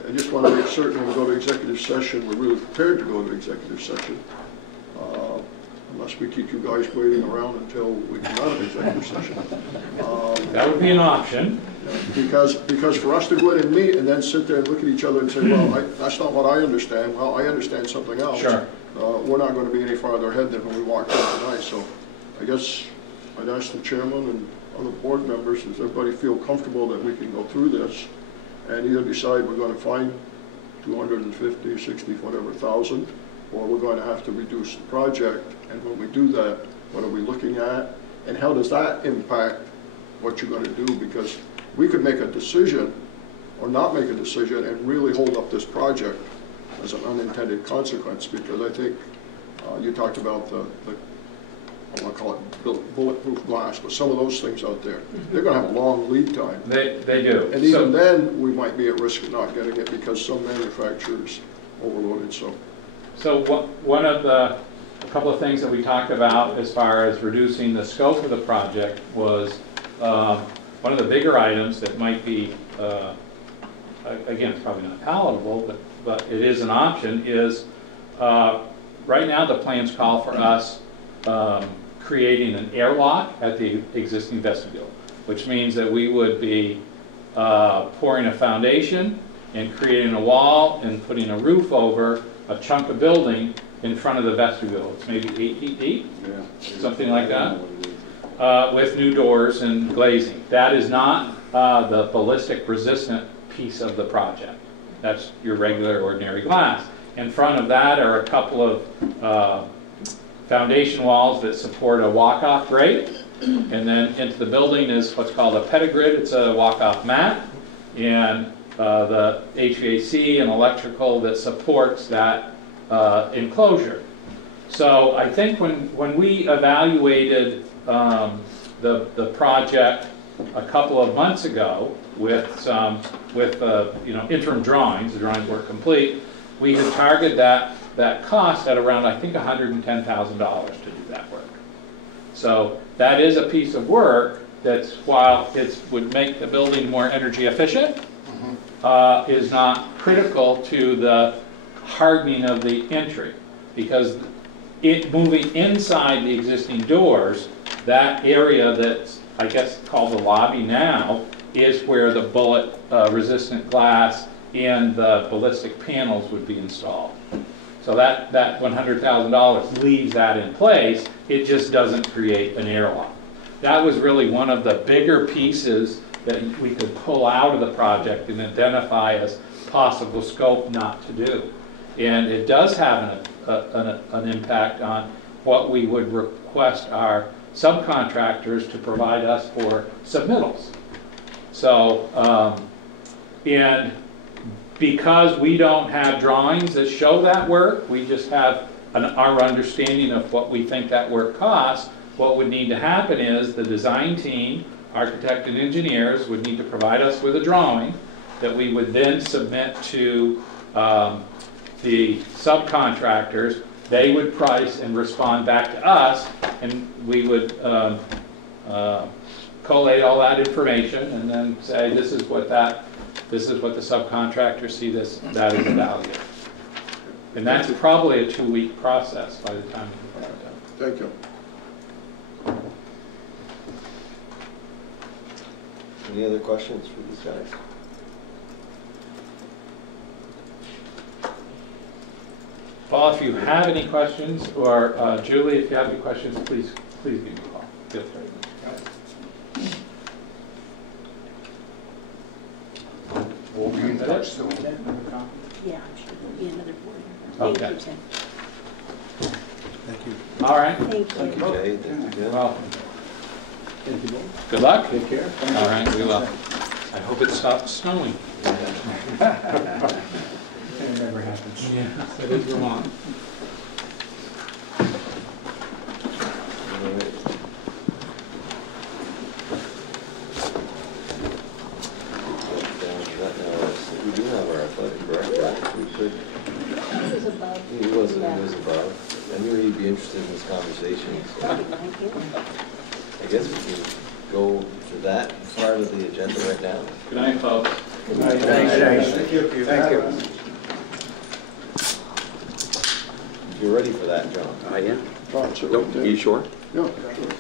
I just want to make certain when we go to executive session, we're really prepared to go to executive session. Unless we keep you guys waiting around until we come out of executive session. That would be an option. Because for us to go in and meet and then sit there and look at each other and say, well, that's not what I understand. Well, I understand something else. Sure. We're not going to be any farther ahead than when we walked in tonight. So I guess I'd ask the chairman and other board members, does everybody feel comfortable that we can go through this and either decide we're going to find 250, 60, whatever thousand, or we're going to have to reduce the project. And when we do that, what are we looking at? And how does that impact what you're going to do? Because we could make a decision or not make a decision and really hold up this project as an unintended consequence, because I think you talked about the I want to call it bulletproof glass, but some of those things out there, they're going to have a long lead time. They do. And even then, we might be at risk of not getting it because some manufacturers overloaded. So one of the a couple of things that we talked about as far as reducing the scope of the project was one of the bigger items that might be, again, it's probably not palatable, but it is an option, is right now the plans call for us creating an airlock at the existing vestibule, which means that we would be pouring a foundation and creating a wall and putting a roof over a chunk of building in front of the vestibule. It's maybe 8 feet deep, something like that, with new doors and glazing. That is not the ballistic resistant piece of the project. That's your regular ordinary glass. In front of that are a couple of foundation walls that support a walk-off grate, and then into the building is what's called a pedigrid. It's a walk-off mat, and the HVAC and electrical that supports that enclosure. So I think when we evaluated the project a couple of months ago with interim drawings, the drawings weren't complete, we had targeted that cost at around, I think, $110,000 to do that work. So that is a piece of work that's, while it would make the building more energy efficient, is not critical to the hardening of the entry, because it moving inside the existing doors, that area that's, I guess, called the lobby now, is where the bullet resistant glass and the ballistic panels would be installed. So that $100,000 leaves that in place. It just doesn't create an airlock. That was really one of the bigger pieces that we could pull out of the project and identify as possible scope not to do. And it does have an impact on what we would request our subcontractors to provide us for submittals. So, and because we don't have drawings that show that work, we just have our understanding of what we think that work costs. What would need to happen is the design team, architect and engineers, would need to provide us with a drawing that we would then submit to the subcontractors. They would price and respond back to us, and we would collate all that information and then say this is what the subcontractors see that is the value. And that's probably a 2-week process by the time we get it done. thank you. Any other questions for these guys? call if you have any questions, or Julie, if you have any questions, please give me a call. Feel free. We'll be in touch soon. Yeah, I'm sure there'll be another board. Okay. Thank you, Tim. Thank you. All right. Thank Thank you. you, Jay. Thank you, Jim. Welcome. Thank you both. Good luck. Take care. All right, we will. I hope it stops snowing. It never happens. Yes, it is Vermont. All right. Down to that now. We do have our athletic director. We could. This is above. He was above. I knew he'd be interested in this conversation. So Thank you. I guess we can go to that part of the agenda right now. Good night, folks. Thanks, Thank you. Thank you. If you're ready for that, John. Oh, it's right there. You sure? Yeah, sure.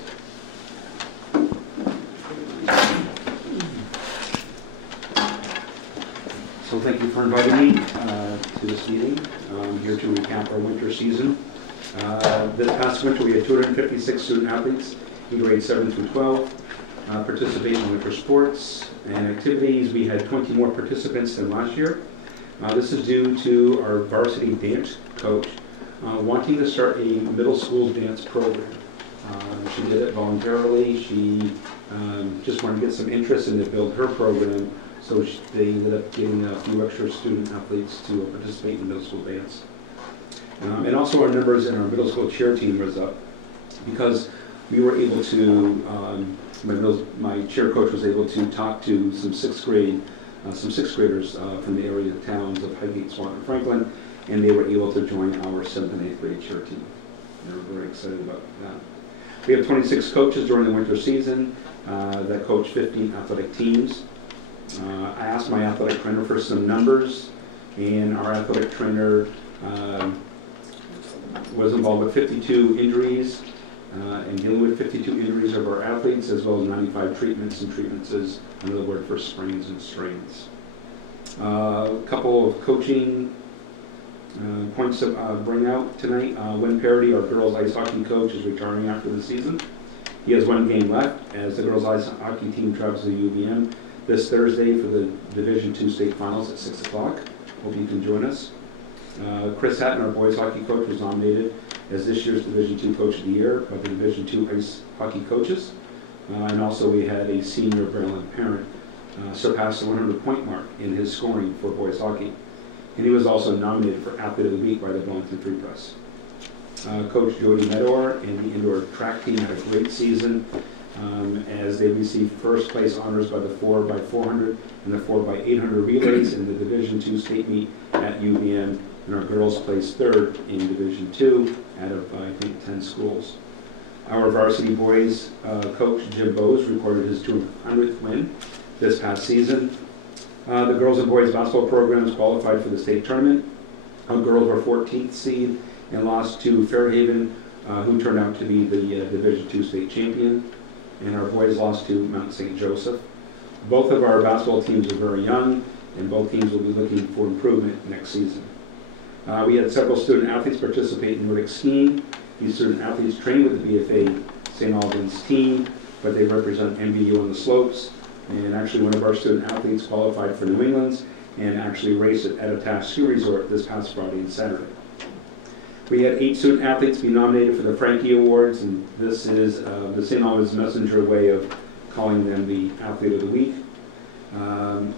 So thank you for inviting me to this meeting. I'm here to recap our winter season. This past winter, we had 256 student athletes in grades 7 through 12 participate in winter sports and activities. We had 20 more participants than last year. This is due to our varsity dance coach wanting to start a middle school dance program. She did it voluntarily. She just wanted to get some interest in to build her program, so they ended up getting a few extra student athletes to participate in middle school dance. And also our numbers in our middle school cheer team was up because we were able to, my cheer coach was able to talk to some sixth graders from the area towns of Highgate, Swanton, and Franklin, and they were able to join our 7th and 8th grade cheer team. They were very excited about that. We have 26 coaches during the winter season that coach 15 athletic teams. I asked my athletic trainer for some numbers, and our athletic trainer was involved with 52 injuries and dealing with 52 injuries of our athletes, as well as 95 treatments, and treatments is another word for sprains and strains. A couple of coaching points to bring out tonight. Win Parity, our girls ice hockey coach, is retiring after the season. He has one game left as the girls ice hockey team travels to UVM this Thursday for the Division II state finals at 6 o'clock. Hope you can join us. Chris Hatton, our boys hockey coach, was nominated as this year's Division II Coach of the Year by the Division II ice hockey coaches. And also we had a senior Braylon parent surpass the 100-point mark in his scoring for boys hockey. And he was also nominated for Athlete of the Week by the Burlington Free Press. Coach Jody Medor and the indoor track team had a great season as they received first place honors by the 4x400 and the 4x800 relays in the Division II state meet at UVM, and our girls placed third in Division II out of, I think, 10 schools. Our varsity boys coach, Jim Bowes, recorded his 200th win this past season. The girls and boys basketball programs qualified for the state tournament. Our girls were 14th seed and lost to Fairhaven, who turned out to be the Division II state champion. And our boys lost to Mount St. Joseph. Both of our basketball teams are very young, and both teams will be looking for improvement next season. We had several student athletes participate in Nordic skiing. These student athletes train with the BFA St. Albans team, but they represent MVU on the slopes. And actually one of our student athletes qualified for New England's and actually raced at Editash Ski Resort this past Friday and Saturday. We had 8 student athletes be nominated for the Frankie Awards, and this is the St. Albans Messenger way of calling them the Athlete of the Week.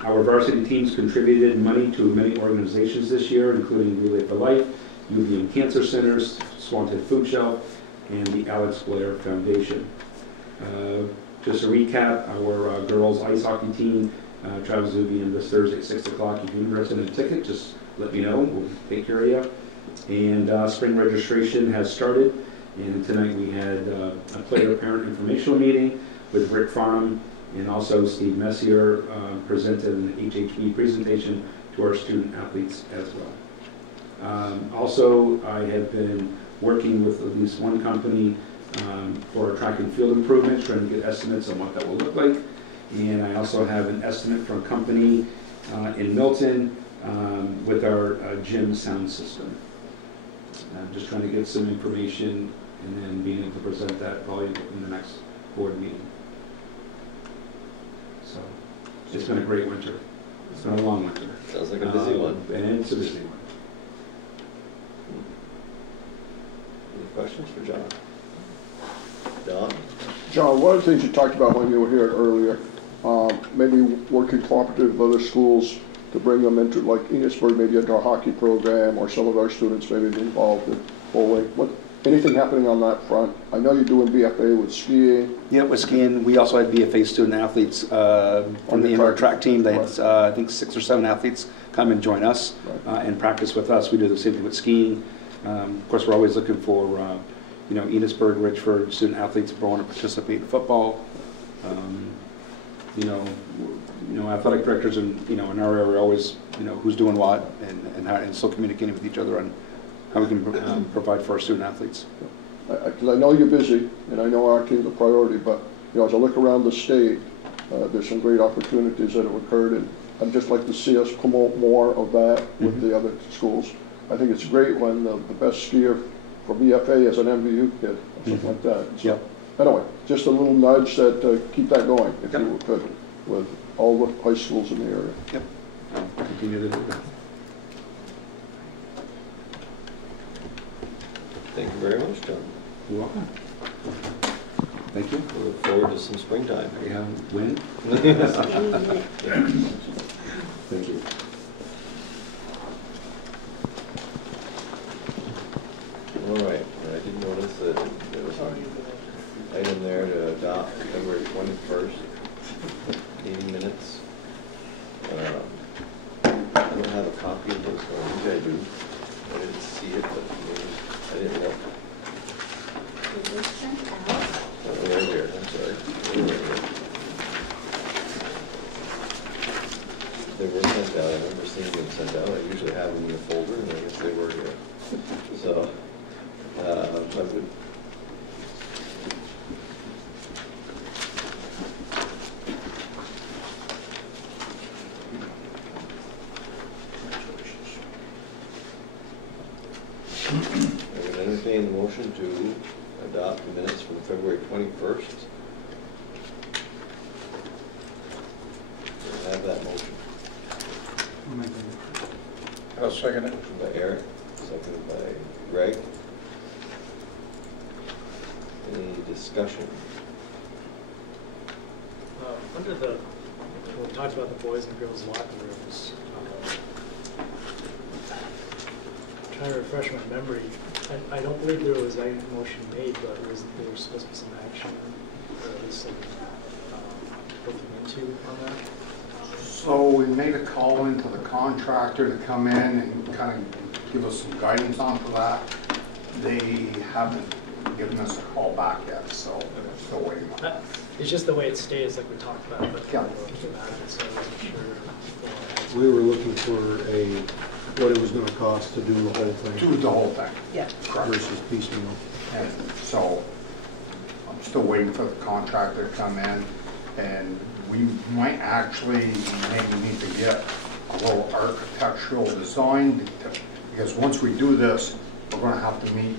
Our varsity teams contributed money to many organizations this year, including Relay for Life, UVM Cancer Centers, Swanton Food Shelf, and the Alex Blair Foundation. Just to recap, our girls ice hockey team travels to UVM this Thursday at 6 o'clock. If you're interested in a ticket, just let me know. We'll take care of you. And spring registration has started, and tonight we had a player-parent informational meeting with Rick Farnham, and also Steve Messier presented an HHB presentation to our student athletes as well. Also, I have been working with at least one company for track and field improvements, trying to get estimates on what that will look like. And I also have an estimate from a company in Milton with our gym sound system. I'm just trying to get some information and then being able to present that probably in the next board meeting. So it's been a great winter. It's been a long winter. Sounds like a busy one. And it's a busy one. Any questions for John? John? John, one of the things you talked about when you were here earlier, maybe working cooperative with other schools to bring them into, like Enosburg, maybe into a hockey program, or some of our students maybe be involved in bowling. Anything happening on that front? I know you're doing BFA with skiing. Yeah, with skiing. We also had BFA student athletes from the indoor track team. They had, I think, 6 or 7 athletes come and join us and practice with us. We do the same thing with skiing. Of course, we're always looking for, Enosburg, Richford student athletes who want to participate in football. Athletic directors in our area are always, who's doing what and still communicating with each other on how we can provide for our student athletes. Because I know you're busy, and I know our team's a priority, but as I look around the state, there's some great opportunities that have occurred, and I'd just like to see us promote more of that with the other schools. I think it's great when the best skier for BFA is an MVU kid, or something like that. So, anyway, just a little nudge that keep that going, if you could, with all the high schools in the area. Yep. I'll continue to do that. Thank you very much, John. You're welcome. Thank you. We look forward to some springtime. When? Thank you. All right, I did notice that there was an item there to adopt February 21st meeting minutes. I don't have a copy of those, or maybe I do. I didn't see it, but maybe I didn't look. It was sent out. Oh, they're here, I'm sorry. They were sent out. I remember seeing them sent out. I usually have them in the folder, and I guess they were here. So, I would. I would entertain the motion to adopt the minutes from February 21st. We'll have that motion. I'll second it. Motion by Eric, seconded by Greg. Any discussion? Under the, when we talked about the boys and girls locker rooms, trying to refresh my memory, I don't believe there was a motion made, but there was supposed to be some action, or at least some looking into on that. So we made a call into the contractor to come in and kind of give us some guidance onto that. They haven't given us a call back yet, so we're still waiting on that. It's just the way it stays, like we talked about, but Yeah. so I wasn't sure. We were looking for what it was going to cost to do the whole thing. Do the whole thing. Yeah. Correct. Versus piecemeal. And so I'm still waiting for the contractor to come in, and we might actually maybe need to get a little architectural design, because once we do this, we're going to have to meet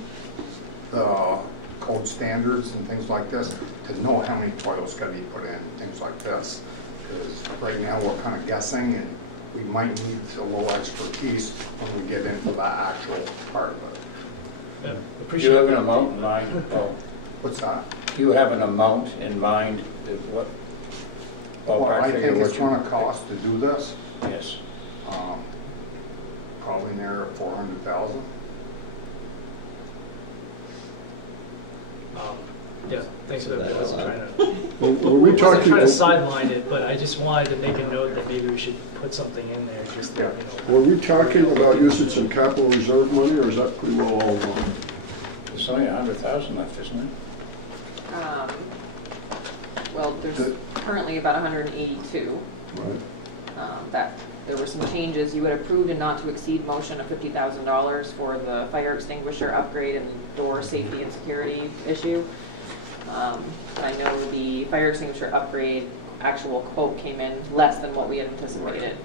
the code standards and things like this to know how many toilets got to be put in, things like this. Because right now we're kind of guessing, and we might need a little expertise when we get into the actual part of it. Yeah, Do appreciate you have an it. amount in mind? Oh, What's that? do you have an amount in mind of what? Well, I figure think what it's you- going to cost to do this, Yes. probably near 400,000. Yeah, thanks for that. I wasn't trying to. Were we Wasn't talking? trying to sideline it, but I just wanted to make a note that maybe we should put something in there, just, Yeah. Were we talking about using some capital reserve money, or is that pretty well all gone? There's only 100,000 left, isn't it? Well, there's currently about 182. Right. That there were some changes. You had approved a not to exceed motion of $50,000 for the fire extinguisher upgrade and door safety and security issue. I know the fire extinguisher upgrade actual quote came in less than what we had anticipated.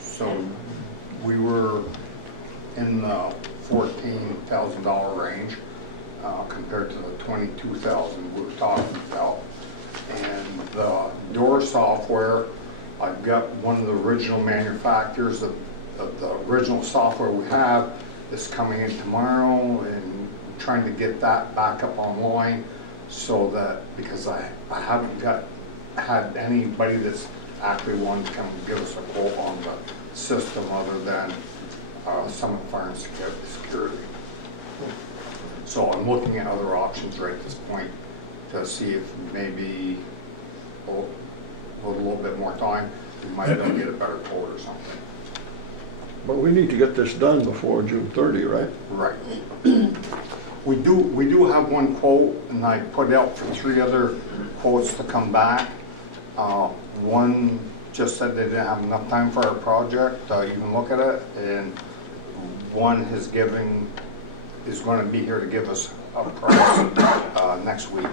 So we were in the $14,000 range compared to the $22,000 we were talking about. And the door software, I've got one of the original manufacturers of the original software we have is coming in tomorrow, and trying to get that back up online so that, because I haven't had anybody that's actually wanted to come give us a quote on the system other than Summit Fire and Security. So I'm looking at other options right at this point to see if maybe with a little bit more time, we might be able to get a better quote or something. But we need to get this done before June 30, right? Right. We do have one quote, and I put out for 3 other quotes to come back. One just said they didn't have enough time for our project to even look at it, and one is going to be here to give us a price next week.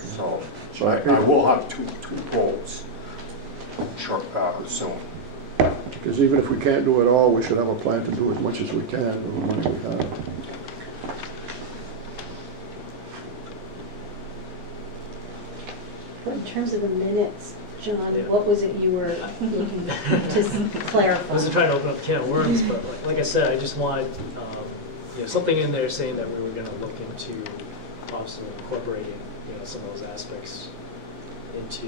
So I will have two quotes soon. Because even if we can't do it all, we should have a plan to do as much as we can with the money we have. In terms of the minutes, John, Yeah. what was it you were looking to clarify? I wasn't trying to open up a can of worms, but like I said, I just wanted something in there saying that we were going to look into possibly incorporating some of those aspects into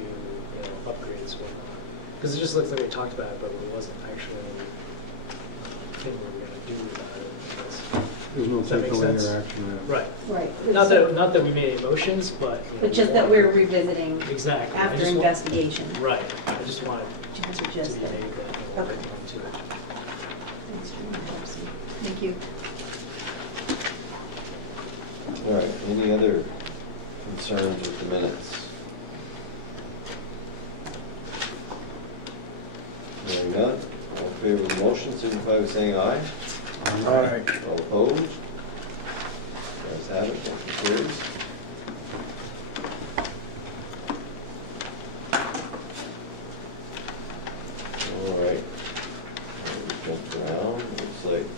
upgrades and whatnot. Because it just looks like we talked about it, but it wasn't actually anything we were going to do about it. There's no Does that make technical sense? interaction there. Right. Right. Not that we made any motions, but just that we're revisiting exactly I after just investigation. Right. I just wanted Just to adjust be it. made that Okay. we're going to it. Thanks, John. Thank you. All right, any other concerns with the minutes? Hearing none, all in favor of the motion, signify by saying aye. Aye. All opposed? Ayes have it, motion carries. All right, we jumped around, looks like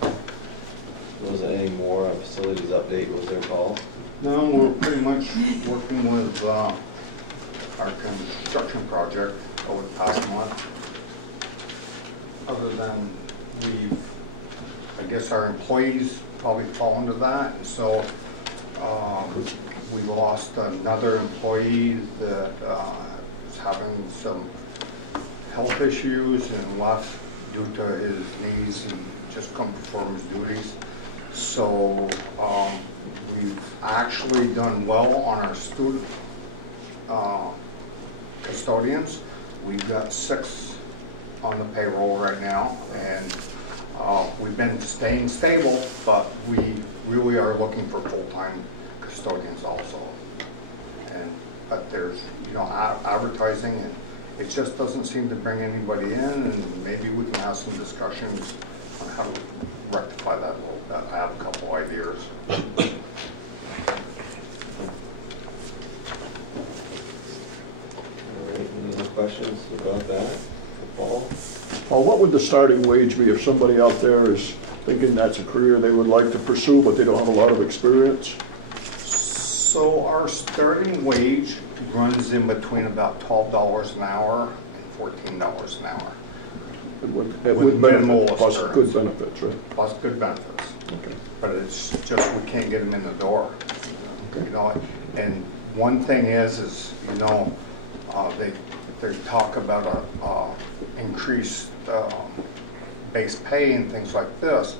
there wasn't any more on facilities update, was there, Paul? No, we're pretty much working with our construction project over the past month. Other than I guess our employees probably fall into that, and so we lost another employee that is having some health issues and left due to his knees and just couldn't perform his duties. So we've actually done well on our student custodians. We've got 6 on the payroll right now, and we've been staying stable, but we really are looking for full-time custodians also. But there's advertising, and it just doesn't seem to bring anybody in, and maybe we can have some discussions on how to rectify that a little bit. I have a couple ideas. All right, any other questions about that for Paul? Paul, what would the starting wage be if somebody out there is thinking that's a career they would like to pursue, but they don't have a lot of experience? So our starting wage runs in between about $12 an hour and $14 an hour. With minimal benefits, plus assurance. good benefits, right? Plus good benefits. Okay. But it's just we can't get them in the door. And one thing is they talk about a increased base pay and things like this.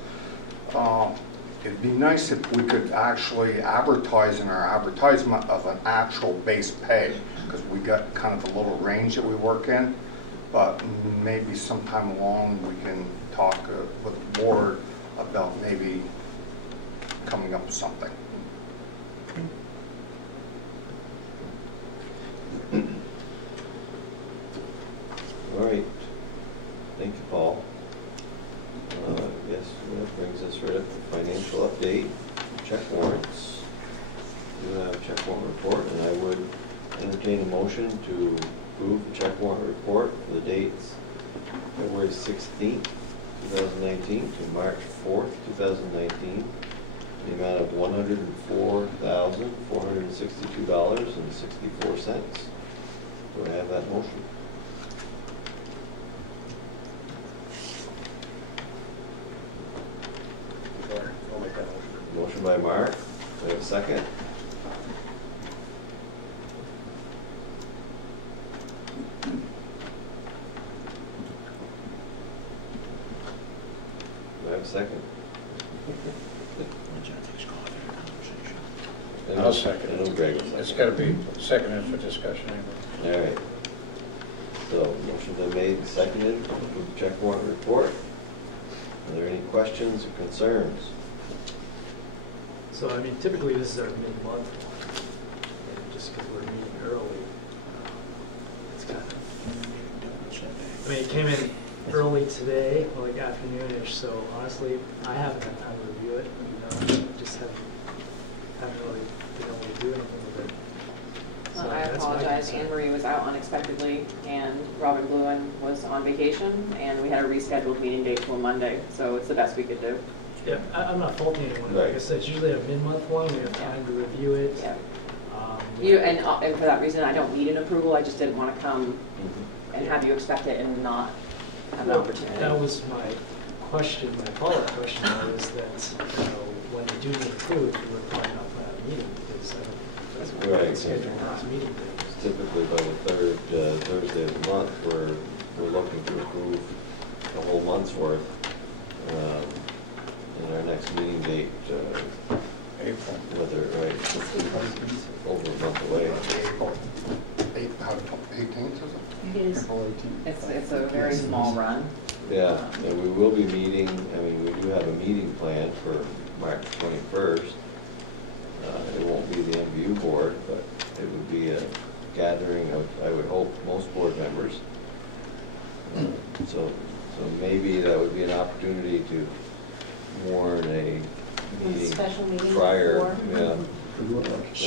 It'd be nice if we could actually advertise in our advertisement of an actual base pay, because we got kind of a little range that we work in. But maybe sometime along we can talk with the board about maybe coming up with something. All right, thank you, Paul. I guess that brings us right up to financial update, check warrants. We have a check warrant report, and I would entertain a motion to approve the check warrant report for the dates February 16th, 2019 to March 4th, 2019, the amount of $104,462.64. Do I have that motion? I'll make that motion. Motion by Mark. Do I have a second? Do I have a second? I'll second I know Greg will It's second. got to be seconded for discussion anyway. All right. So, motion been made and seconded, approve the check warrant report. Are there any questions or concerns? So, I mean, typically this is our mid-month one, and just because we're meeting early, it's kind of, I mean, it came in early today, like afternoonish, so honestly, I haven't had time to review it, just haven't really been able to do anything with it. So I that's my apologize, concern. Anne Marie was out unexpectedly, and Robin Bluen was on vacation, and we had a rescheduled meeting date to a Monday, so it's the best we could do. Yeah, I'm not faulting anyone, like I Right. said, it's usually a mid-month one, we have time to review it. Yeah. We- And for that reason, I don't need an approval, I just didn't want to come and have you expect it and not have an opportunity. That was my question, my follow-up question was that, when they do get approved, we're probably not going to have a meeting, because I don't think that's what Right. we're scheduling our last meeting date. Typically by the third Thursday of the month, we're looking to approve a whole month's worth. And our next meeting date, April. whether, right, over a month away. 18th, is it? It is. It's a very small run. Yeah, and we will be meeting, I mean, we do have a meeting planned for March 21st. It won't be the MVU board, but it would be a gathering of, I would hope, most board members. So maybe that would be an opportunity to warn a meeting Special meeting prior, before. yeah,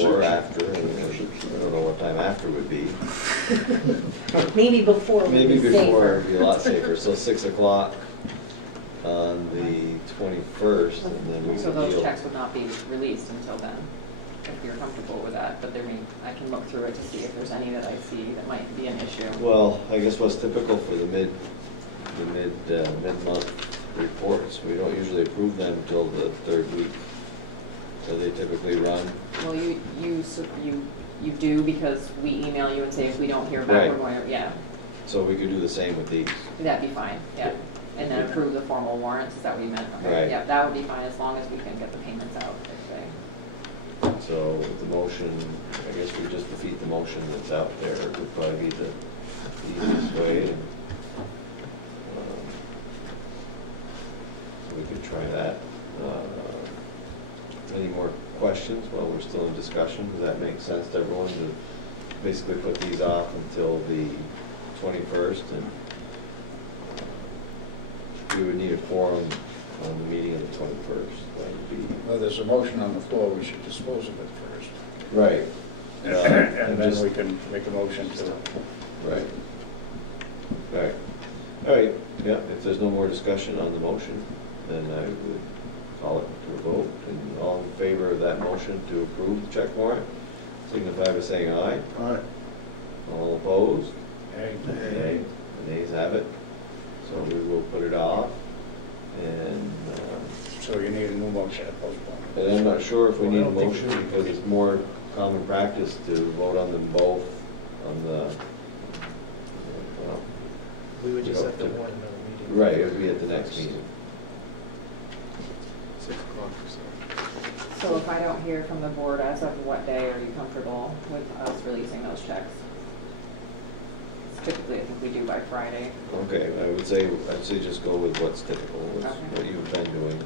or after. I don't know what time after would be. Maybe before would Maybe be before safer. would be a lot safer. So 6 o'clock on the 21st, and then we So can those deal. checks would not be released until then, if you're comfortable with that, but I can look through it to see if there's any that I see that might be an issue. Well, I guess what's typical for the mid-month reports, we don't usually approve them until the third week. So they typically run. Well, you do, because we email you and say if we don't hear back, we're Right. going to, yeah, So we could do the same with these. that'd be fine, yeah. And then approve the formal warrants, is that what you meant? Okay, Right. yeah, that would be fine, as long as we can get the payments out, I'd say. So the motion, I guess we just defeat the motion that's out there, it would probably be the easiest way. And, we could try that. Any more questions while we're still in discussion? Does that make sense to everyone to basically put these off until the 21st? And we would need a quorum on the meeting of the 21st. That would be Well, there's a motion on the floor, we should dispose of it first. right. And then just- we can make a motion to. Right. Right. All right, yeah, if there's no more discussion on the motion, then I would call it to a vote. And all in favor of that motion to approve the check warrant, signify by saying aye. Aye. All opposed? Hey, Nay. The nays have it. So we will put it off. And So you need a new motion to postpone. I'm not sure if we need a Well, I don't motion think we do. because it's more common practice to vote on them both on the, well, We would just have to Okay. warn another meeting. right, it would be at the next meeting. 6 o'clock or so. So if I don't hear from the board as of what day are you comfortable with us releasing those checks? Typically, I think we do by Friday. Okay, I'd say just go with what's typical, with Okay. what you've been doing.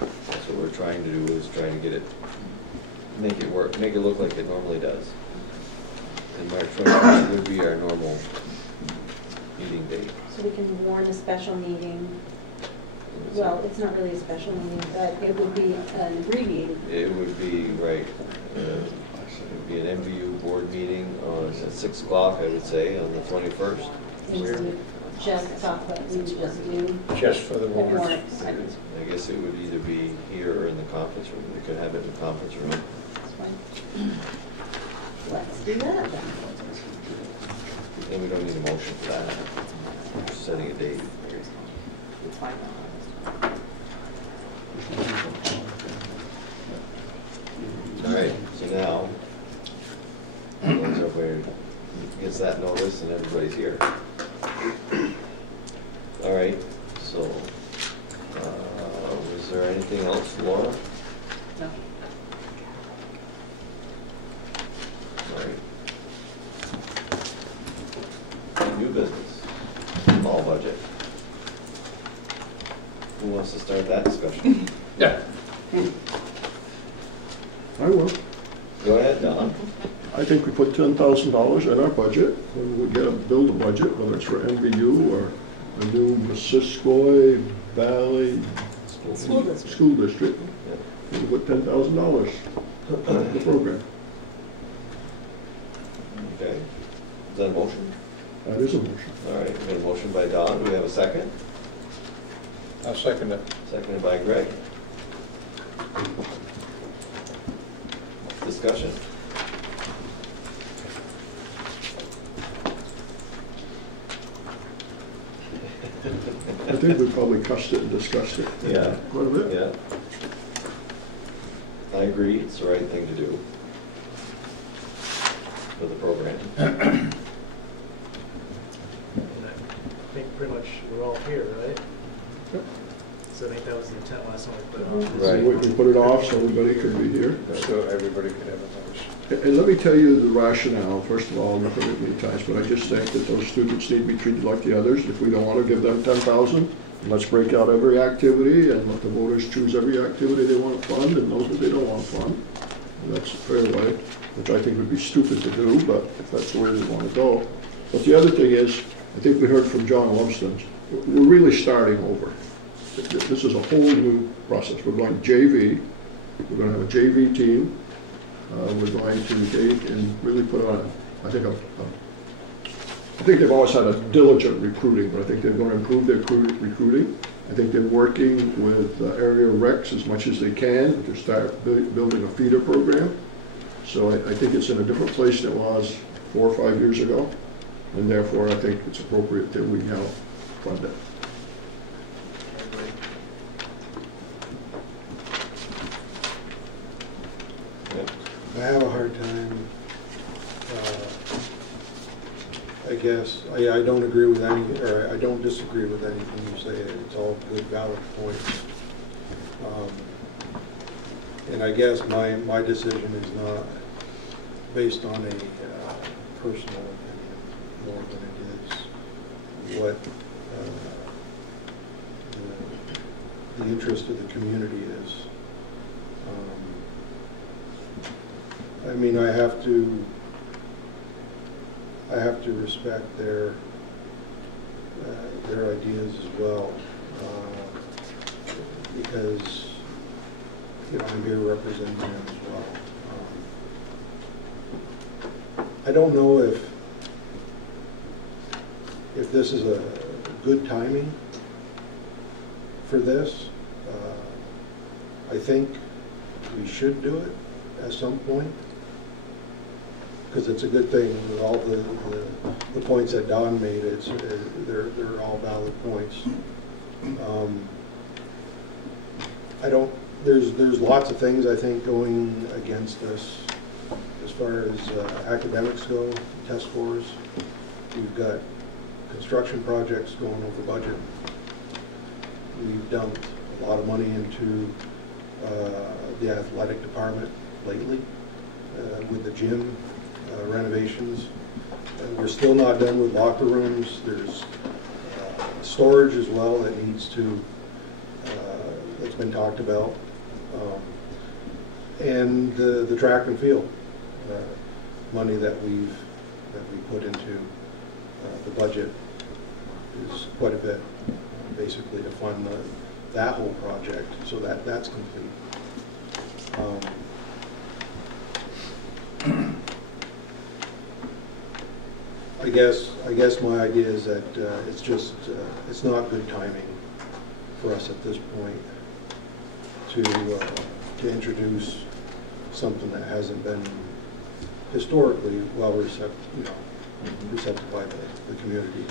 That's what we're trying to do, is trying to get it, make it work, make it look like it normally does. And March 21st would be our normal meeting date. So we can warn a special meeting. Well, it's not really a special meeting, but it would be an abbreviated. It would be, right, it would be an MVU board meeting at 6 o'clock, I would say, on the 21st. Instead of just stuff that we just do. Just for the warrants. Warrants. I guess it would either be here or in the conference room. We could have it in the conference room. That's fine. Let's do that then. Then we don't need a motion for that. Just setting a date. It's fine now. All right, so now, as long as everybody gets that notice and everybody's here. All right, so, was there anything else, Laura? No. All right. New business, all budget. Who wants to start that discussion? Yeah. I will. Go ahead, Don. I think we put $10,000 in our budget when we build a budget, whether it's for MVU or a new Missisquoi Valley School District. We put $10,000 in the program. Okay. Is that a motion? That is a motion. All right, we got a motion by Don. Do we have a second? I'll second it. Seconded by Greg. Discussion. I think we probably cussed it and discussed it. Yeah. Quite a bit. Yeah. I agree, it's the right thing to do for the program. And I think pretty much we're all here, right? Yep. So I think that was the intent last time we put it on. Right. So we put it off so everybody could be here. So everybody could have a voice. And let me tell you the rationale. First of all, I've heard it many times, but I just think that those students need to be treated like the others. If we don't want to give them 10,000, let's break out every activity and let the voters choose every activity they want to fund and those that they don't want to fund. And that's a fair way, which I think would be stupid to do, but if that's the way they want to go. But the other thing is, I think we heard from John Lumsden, we're really starting over. This is a whole new process. We're going JV. We're going to have a JV team. We're going to date and really put on, I think they've always had a diligent recruiting, but I think they're going to improve their recruiting. I think they're working with area recs as much as they can to start building a feeder program. So I think it's in a different place than it was 4 or 5 years ago, and therefore I think it's appropriate that we now fund it. I have a hard time, I guess, I don't agree with any, or I don't disagree with anything you say. It's all good, valid points. And I guess my decision is not based on a personal opinion more than it is what the interest of the community is. I mean, I have to respect their ideas as well, because I'm here representing them as well. I don't know if this is a good timing for this. I think we should do it at some point, because it's a good thing with all the points that Don made. They're all valid points. There's lots of things I think going against us as far as academics go, test scores. We've got construction projects going over budget. We've dumped a lot of money into the athletic department lately with the gym renovations. We're still not done with locker rooms. There's storage as well that needs to, that's been talked about. And the track and field money that we put into the budget is quite a bit, basically to fund that whole project, so that's complete. I guess my idea is that it's just, it's not good timing for us at this point to introduce something that hasn't been historically well received by the community.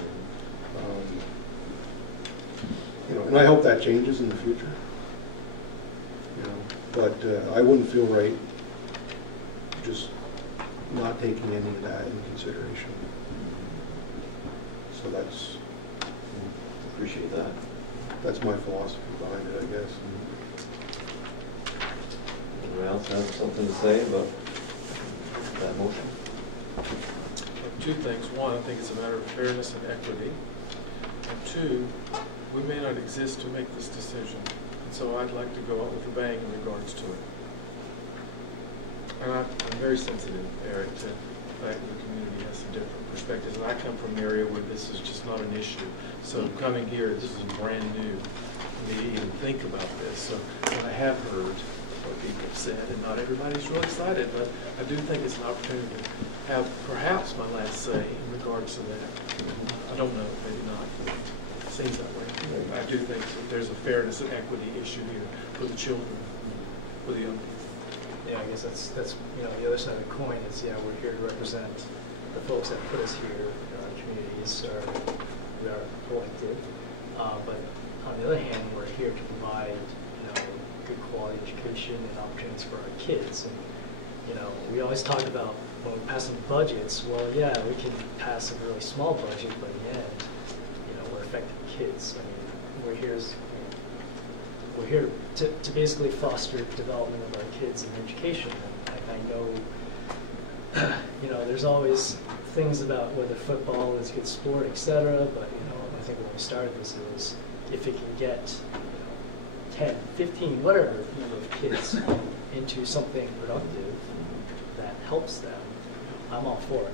And I hope that changes in the future. But I wouldn't feel right just not taking any of that in consideration. So Appreciate that. that's my philosophy behind it, I guess. Anyone else have something to say about that motion? Two things. One, I think it's a matter of fairness and equity. And two, we may not exist to make this decision. And so I'd like to go out with a bang in regards to it. And I'm very sensitive, Eric, to the fact that the community has some different perspectives. And I come from an area where this is just not an issue. So coming here, this is brand new for me to even think about this. So I have heard what people have said, and not everybody's real excited, but I do think it's an opportunity to have perhaps my last say in regards to that. I don't know, maybe not, but it seems that way. I do think that there's a fairness and equity issue here for the children, for the young people. Yeah, I guess that's the other side of the coin is, we're here to represent the folks that put us here. Our communities we are elected, but on the other hand, we're here to provide good quality education and opportunities for our kids. And we always talk about when we're passing budgets. Well, yeah, we can pass a really small budget, but in the end, we're affecting kids. I mean, we're here to basically foster development of our kids in education. And I know, there's always things about whether football is a good sport, etc. But I think when we started this, it was if it can get 10, 15, whatever number of kids into something productive that helps them, I'm all for it.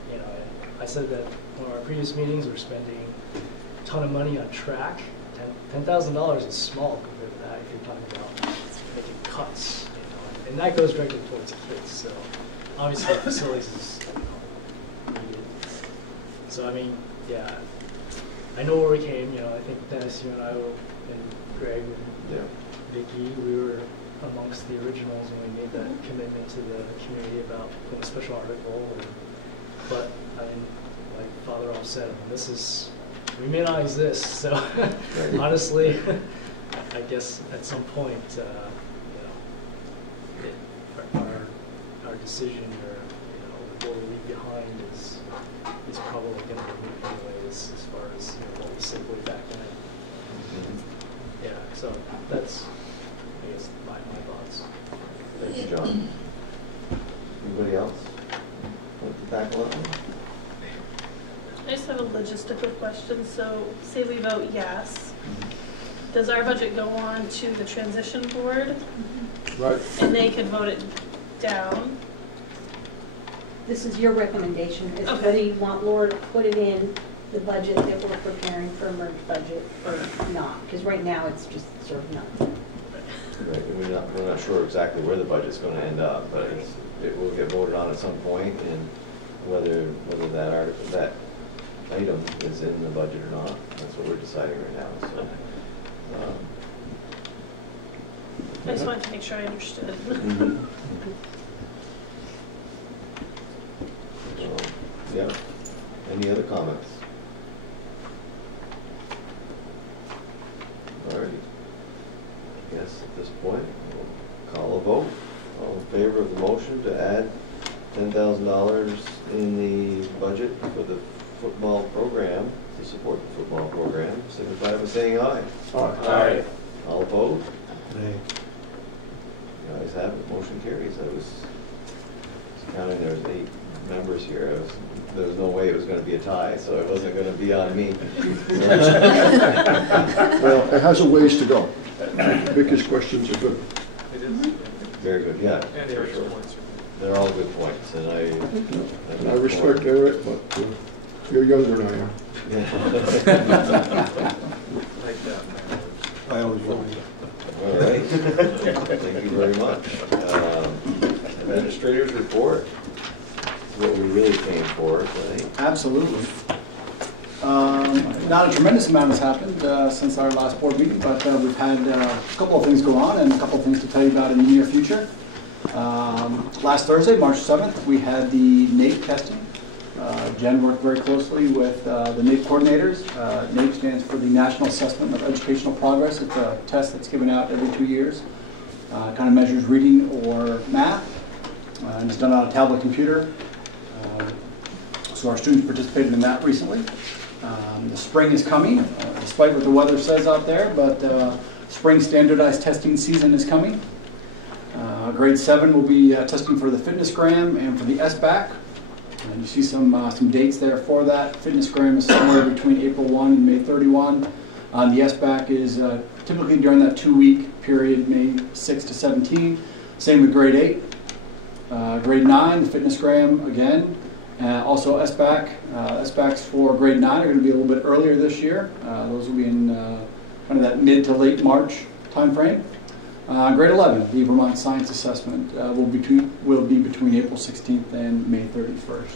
I said that in one of our previous meetings, we're spending a ton of money on track. $10,000 is small compared to that if you're talking about making cuts, and that goes directly towards kids. So obviously the facilities is needed. So I mean, yeah, I know where we came. I think Dennis, you and I, and Greg, and Vicki, we were amongst the originals when we made that commitment to the community about putting a special article. But I mean, like Father All said, we may not exist. So honestly, I guess at some point, our decision or what we leave behind is probably going to be moved anyways as far as what we said way back then. Yeah, so that's I guess my thoughts. Thank you, John. Anybody else want to tackle that one? I just have a logistical question. So say we vote yes. Does our budget go on to the transition board? Right. And they could vote it down? This is your recommendation. Is whether you want Laura to put it in the budget that we're preparing for a merged budget or not. Because right now it's just sort of nothing. Right, and we're not sure exactly where the budget's going to end up, but it will get voted on at some point, and whether that item is in the budget or not, that's what we're deciding right now. So, I just wanted to make sure I understood. Yeah. Any other comments? All right. I guess at this point, we'll call a vote. All in favor of the motion to add $10,000 in the budget for the football program, to support the football program, signify by saying aye. Aye. All opposed? Nay. The ayes have it, motion carries. I was counting, there was 8 members here. There was no way it was going to be a tie, so it wasn't going to be on me. Well, it has a ways to go. Vicky's questions are good. It is. Very good, yeah. And for Eric's sure. points are They're all good points, and I respect Eric, but you're younger than I am. good. Like that, man. I always want to. All right. Thank you very much. Administrators report. what we're really paying for, right? Absolutely. Not a tremendous amount has happened since our last board meeting, but we've had a couple of things go on and a couple of things to tell you about in the near future. Last Thursday, March 7th, we had the NAEP testing. Jen worked very closely with the NAEP coordinators. NAEP stands for the National Assessment of Educational Progress. It's a test that's given out every 2 years. Kind of measures reading or math, and it's done on a tablet computer. So our students participated in that recently. The spring is coming, despite what the weather says out there, but spring standardized testing season is coming. Grade 7 will be testing for the FitnessGram and for the SBAC. And you see some dates there for that. FitnessGram is somewhere between April 1 and May 31. The SBAC is typically during that 2-week period, May 6 to 17. Same with grade 8. Grade 9, the FitnessGram again. Also SBAC. SBACs for grade 9 are going to be a little bit earlier this year. Those will be in kind of that mid to late March time frame. Grade 11, the Vermont Science Assessment will be between April 16th and May 31st.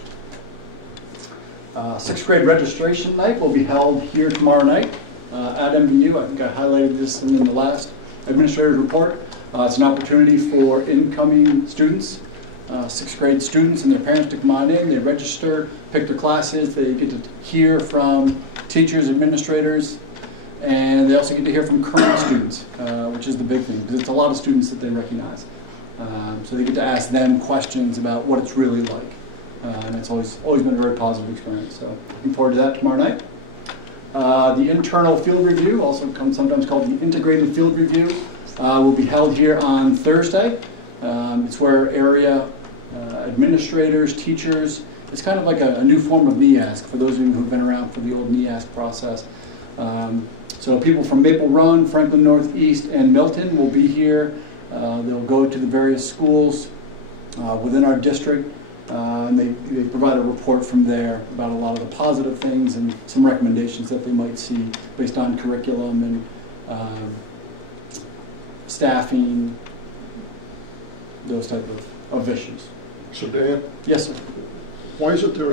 6th grade registration night will be held here tomorrow night at MVU. I think I highlighted this in the last administrator's report. It's an opportunity for incoming students, 6th grade students and their parents to come on in. They register, pick their classes. They get to hear from teachers, administrators, and they also get to hear from current students, which is the big thing, because it's a lot of students that they recognize. So they get to ask them questions about what it's really like. And it's always been a very positive experience. So looking forward to that tomorrow night. The internal field review, also sometimes called the integrated field review, will be held here on Thursday. It's where area administrators, teachers, it's kind of like a new form of NEASC for those of you who've been around for the old NEASC process. So people from Maple Run, Franklin Northeast, and Milton will be here. They'll go to the various schools within our district, and they provide a report from there about a lot of the positive things and some recommendations that they might see based on curriculum and staffing, those type of issues. So Dan? Yes, sir. Why isn't there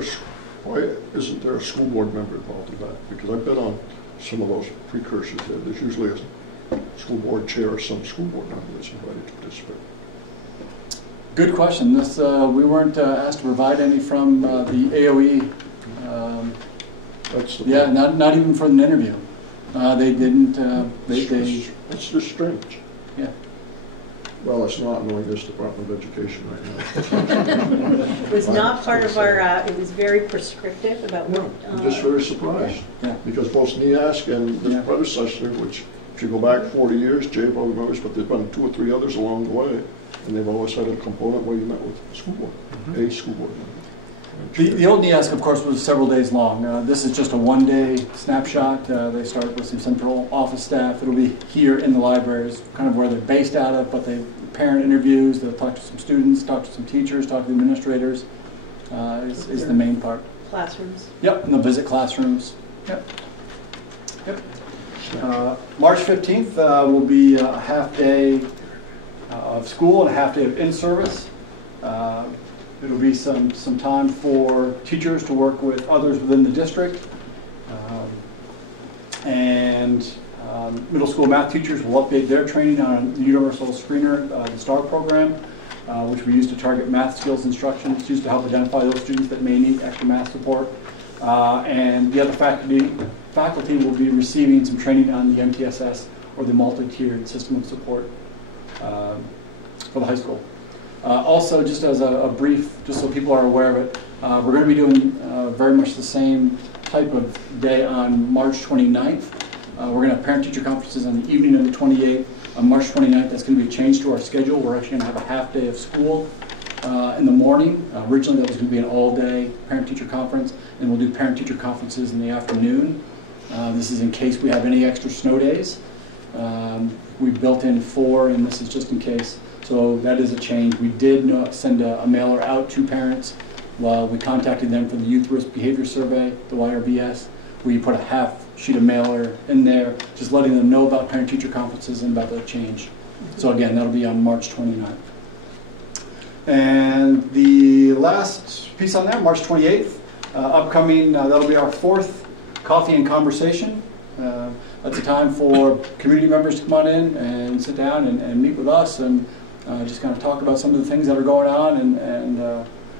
a school board member involved in that? Because I've been on some of those precursors there. There's usually a school board chair or some school board member that's invited to participate. Good question. This we weren't asked to provide any from the AOE. That's the yeah, not even for an interview. They didn't. It's just strange. Yeah. Well, it's not knowing this Department of Education right now. It was not part of our, it was very prescriptive about what... I'm just very surprised. Yeah. Because both NEASC and the predecessor, which if you go back 40 years, Jay probably remembers, but there's been 2 or 3 others along the way, and they've always had a component where you met with the school board, a school board member. The old NEASC, of course, was several days long. This is just a one-day snapshot. They start with some central office staff. It'll be here in the libraries, kind of where they're based out of, but they parent interviews, they'll talk to some students, talk to some teachers, talk to the administrators, is the main part. Classrooms. Yep, and they'll visit classrooms. Yep. Yep. March 15th will be a half day of school and a half day of in-service. It'll be some time for teachers to work with others within the district. Middle school math teachers will update their training on the Universal Screener, the STAR program, which we use to target math skills instruction. It's used to help identify those students that may need extra math support. And the other faculty will be receiving some training on the MTSS, or the multi-tiered system of support for the high school. Also, just as a brief, just so people are aware of it, we're going to be doing very much the same type of day on March 29th. We're going to have parent-teacher conferences on the evening of the 28th. On March 29th, that's going to be a change to our schedule. We're actually going to have a half day of school in the morning. Originally, that was going to be an all-day parent-teacher conference, and we'll do parent-teacher conferences in the afternoon. This is in case we have any extra snow days. We've built in 4, and this is just in case. So that is a change. We did send a mailer out to parents while we contacted them for the Youth Risk Behavior Survey, the YRBS. We put a half sheet of mailer in there, just letting them know about parent-teacher conferences and about that change. So again, that'll be on March 29th. And the last piece on there, March 28th, upcoming, that'll be our 4th Coffee and Conversation. That's a time for community members to come on in and sit down and meet with us and just kind of talk about some of the things that are going on, and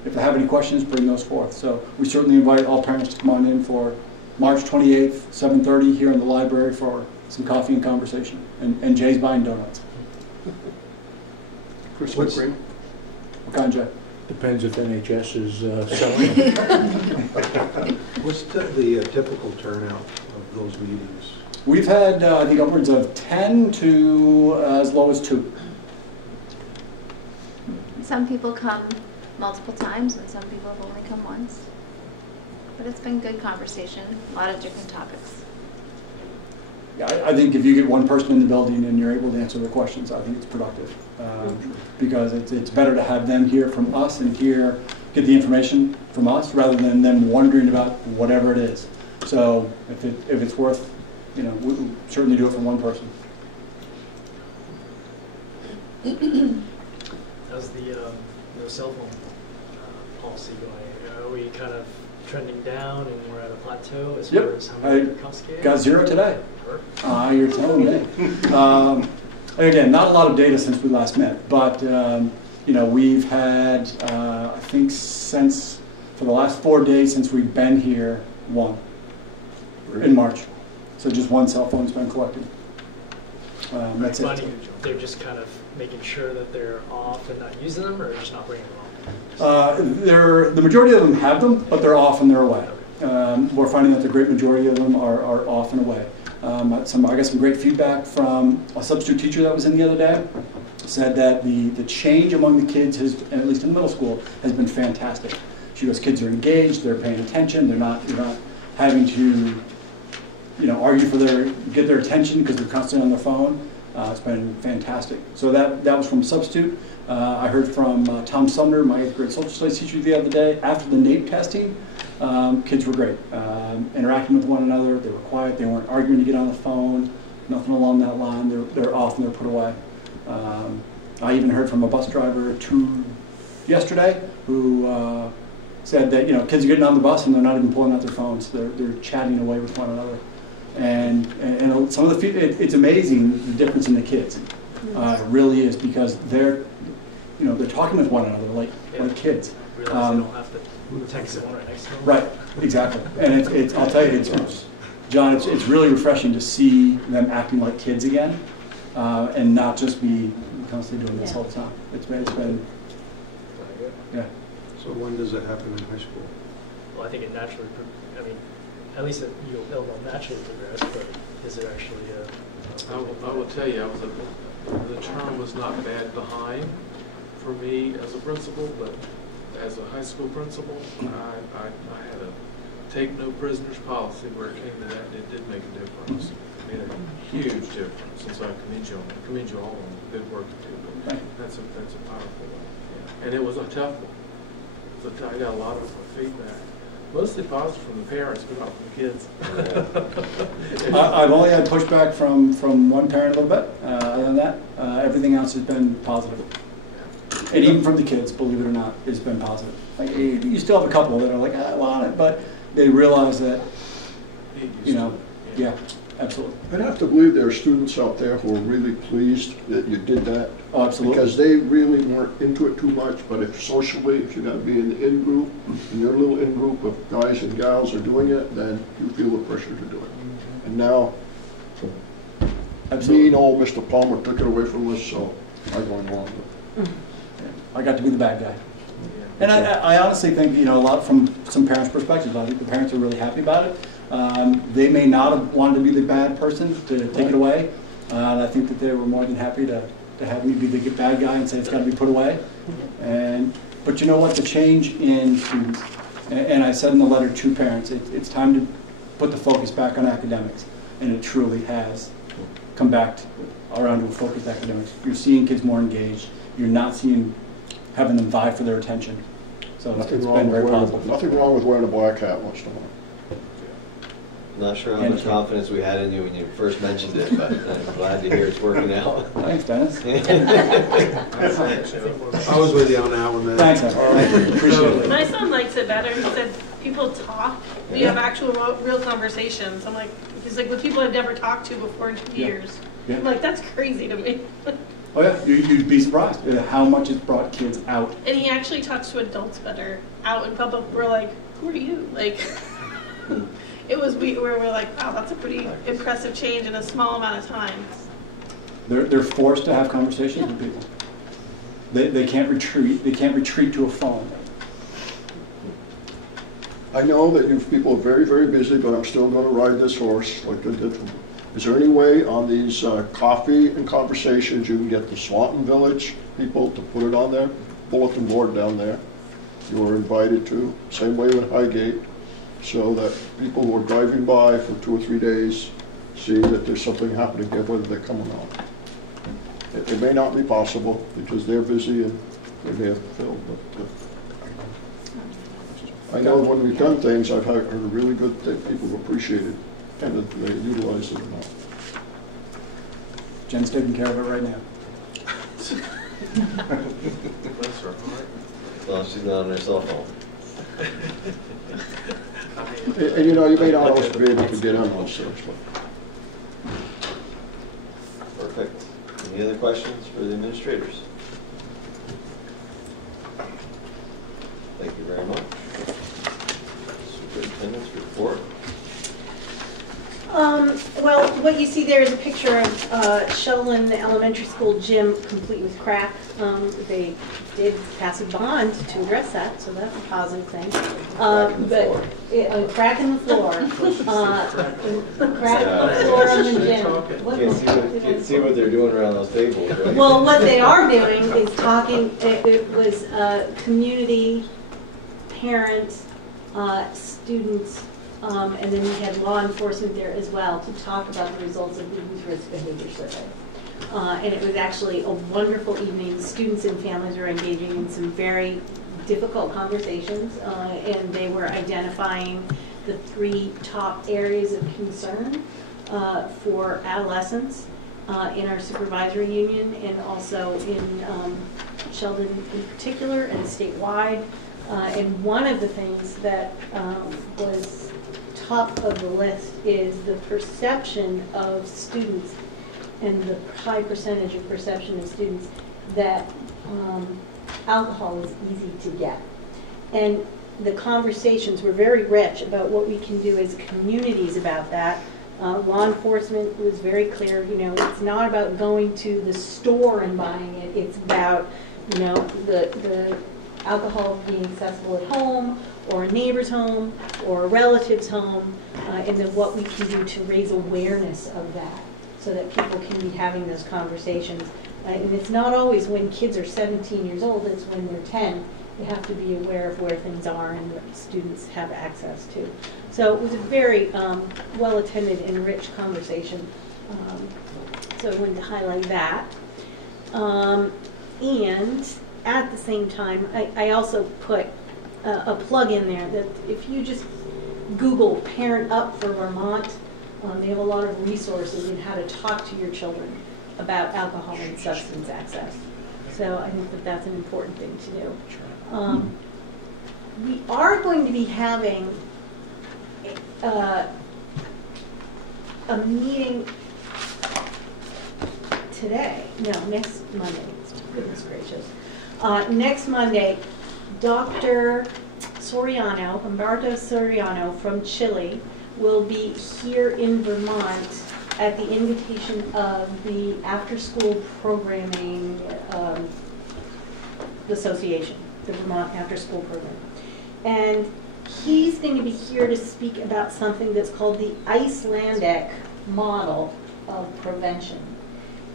if they have any questions, bring those forth. So we certainly invite all parents to come on in for March 28th, 7:30 here in the library for some coffee and conversation. And Jay's buying donuts. What's, What kind, Jay? Depends if NHS is selling. what's the typical turnout of those meetings? We've had, I think, upwards of 10 to as low as 2. Some people come multiple times and some people have only come once. But it's been good conversation, a lot of different topics. Yeah, I think if you get one person in the building and you're able to answer their questions, I think it's productive. Because it's better to have them hear from us and get the information from us rather than them wondering about whatever it is. So if it's worth, we'll certainly do it from one person. How's the no cell phone policy going? Are we kind of trending down and we're at a plateau as far as how many confiscated? Got 0 today. You're telling me. Again, not a lot of data since we last met, but we've had, I think, for the last 4 days since we've been here, 1 in March. So just 1 cell phone's been collected. That's it. They're just kind of making sure that they're off and not using them, or just not bringing them on? The majority of them have them, but they're off and they're away. We're finding that the great majority of them are off and away. I got some great feedback from a substitute teacher that was in the other day. Said that the change among the kids, at least in middle school, has been fantastic. She goes, kids are engaged, they're paying attention, you're not having to argue get their attention because they're constantly on their phone. It's been fantastic. So that was from substitute. I heard from Tom Sumner, my 8th grade social studies teacher, the other day. After the NAEP testing, kids were great. Interacting with one another, they were quiet, they weren't arguing to get on the phone, nothing along that line. They're off and they're put away. I even heard from a bus driver yesterday who said that kids are getting on the bus and they're not even pulling out their phones. They're chatting away with one another. And some of it's amazing the difference in the kids. It really is, because they're talking with one another like kids. Realize they don't have to text someone right next to them. Right, exactly. And I'll tell you, John, it's really refreshing to see them acting like kids again, and not just be constantly doing this all the time. It's been yeah. So when does it happen in high school? Well, I think it naturally, at least it'll naturally progress, but is it actually I will tell you, the term was not bad behind for me as a principal, but as a high school principal, I had a take no prisoners policy where it came to that, and it did make a difference. It made a huge difference, and so I commend you all on the good work you do. That's a powerful one. Yeah. And it was a tough one. I got a lot of feedback. Mostly positive from the parents, but not from the kids. I've only had pushback from one parent a little bit. Other than that, everything else has been positive. And even from the kids, believe it or not, it's been positive. Like, you still have a couple that are like, I want it, but they realize that, yeah, absolutely. I'd have to believe there are students out there who are really pleased that you did that. Oh, absolutely. Because they really weren't into it too much, but if you got to be in the in-group, and your little in-group of guys and gals are doing it, then you feel the pressure to do it. And now, absolutely. mean old Mr. Palmer took it away from us, so I'm going along with it. I got to be the bad guy. And I honestly think, a lot from some parents' perspectives, I think the parents are really happy about it. They may not have wanted to be the bad person to take it away. And I think that they were more than happy to have me be the bad guy and say it's got to be put away. But you know what? The change in students, and I said in the letter to parents, it's time to put the focus back on academics. And it truly has come back around to a focused academics. You're seeing kids more engaged. You're not having them vie for their attention. So it's been very positive. Nothing wrong with wearing a black hat once in a while. Not sure how much confidence we had in you when you first mentioned it, but I'm glad to hear it's working out. Thanks, Dennis. I was with you on that one, man. Thanks, man. Appreciate it. My son likes it better. He said people talk. We have actual real conversations. I'm like, he's like, with people I've never talked to before in 2 years. Yeah. I'm like, that's crazy to me. Oh yeah, you'd be surprised at how much it's brought kids out. And he actually talks to adults better out in public. We're like, who are you? Like, it was we're like, wow, that's a pretty impressive change in a small amount of time. They're forced to have conversations with people. They can't retreat. They can't retreat to a phone. I know that you people are very, very busy, but I'm still going to ride this horse like I did. Is there any way on these coffee and conversations you can get the Swanton Village people to put it on there? Bulletin board down there. You were invited to. Same way with Highgate. So that people who are driving by for 2 or 3 days see that there's something happening there, whether they're coming on. It may not be possible because they're busy and they may have filled. But I know when we've done things, I've heard a really good thing. People have appreciated that they utilize it or not. Jen's taking care of it right now. Bless her heart. Well, she's not on her cell phone. And you know, you may not always be able to get on those things, but Perfect. Any other questions for the administrators? Thank you very much. Superintendent's report. Well, what you see there is a picture of Sheldon Elementary School gym complete with crack. They did pass a bond to address that, so that's a positive thing. Crack in the floor. Crack in the floor on the gym. Can't see what they're doing around those tables, right? Well, what they are doing is talking, it was community, parents, students, and then we had law enforcement there as well to talk about the results of the Youth Risk Behavior Survey. And it was actually a wonderful evening. Students and families were engaging in some very difficult conversations, and they were identifying the 3 top areas of concern for adolescents in our supervisory union and also in Sheldon in particular and statewide. And one of the things that was top of the list is the perception of students and the high percentage of perception of students that alcohol is easy to get. And the conversations were very rich about what we can do as communities about that. Law enforcement was very clear, you know, it's not about going to the store and buying it, it's about, you know, the alcohol being accessible at home or a neighbor's home or a relative's home, and then what we can do to raise awareness of that so that people can be having those conversations. And it's not always when kids are 17 years old, it's when they're 10. They have to be aware of where things are and what students have access to. So it was a very well-attended and rich conversation. So I wanted to highlight that. And at the same time, I also put a plug in there that if you just Google Parent Up for Vermont, they have a lot of resources in how to talk to your children about alcohol and substance access. So I think that that's an important thing to do. We are going to be having a meeting today, no, next Monday, goodness gracious. Next Monday, Dr. Soriano, Humberto Soriano from Chile, will be here in Vermont at the invitation of the After School Programming Association, the Vermont After School Program. And he's going to be here to speak about something that's called the Icelandic model of prevention.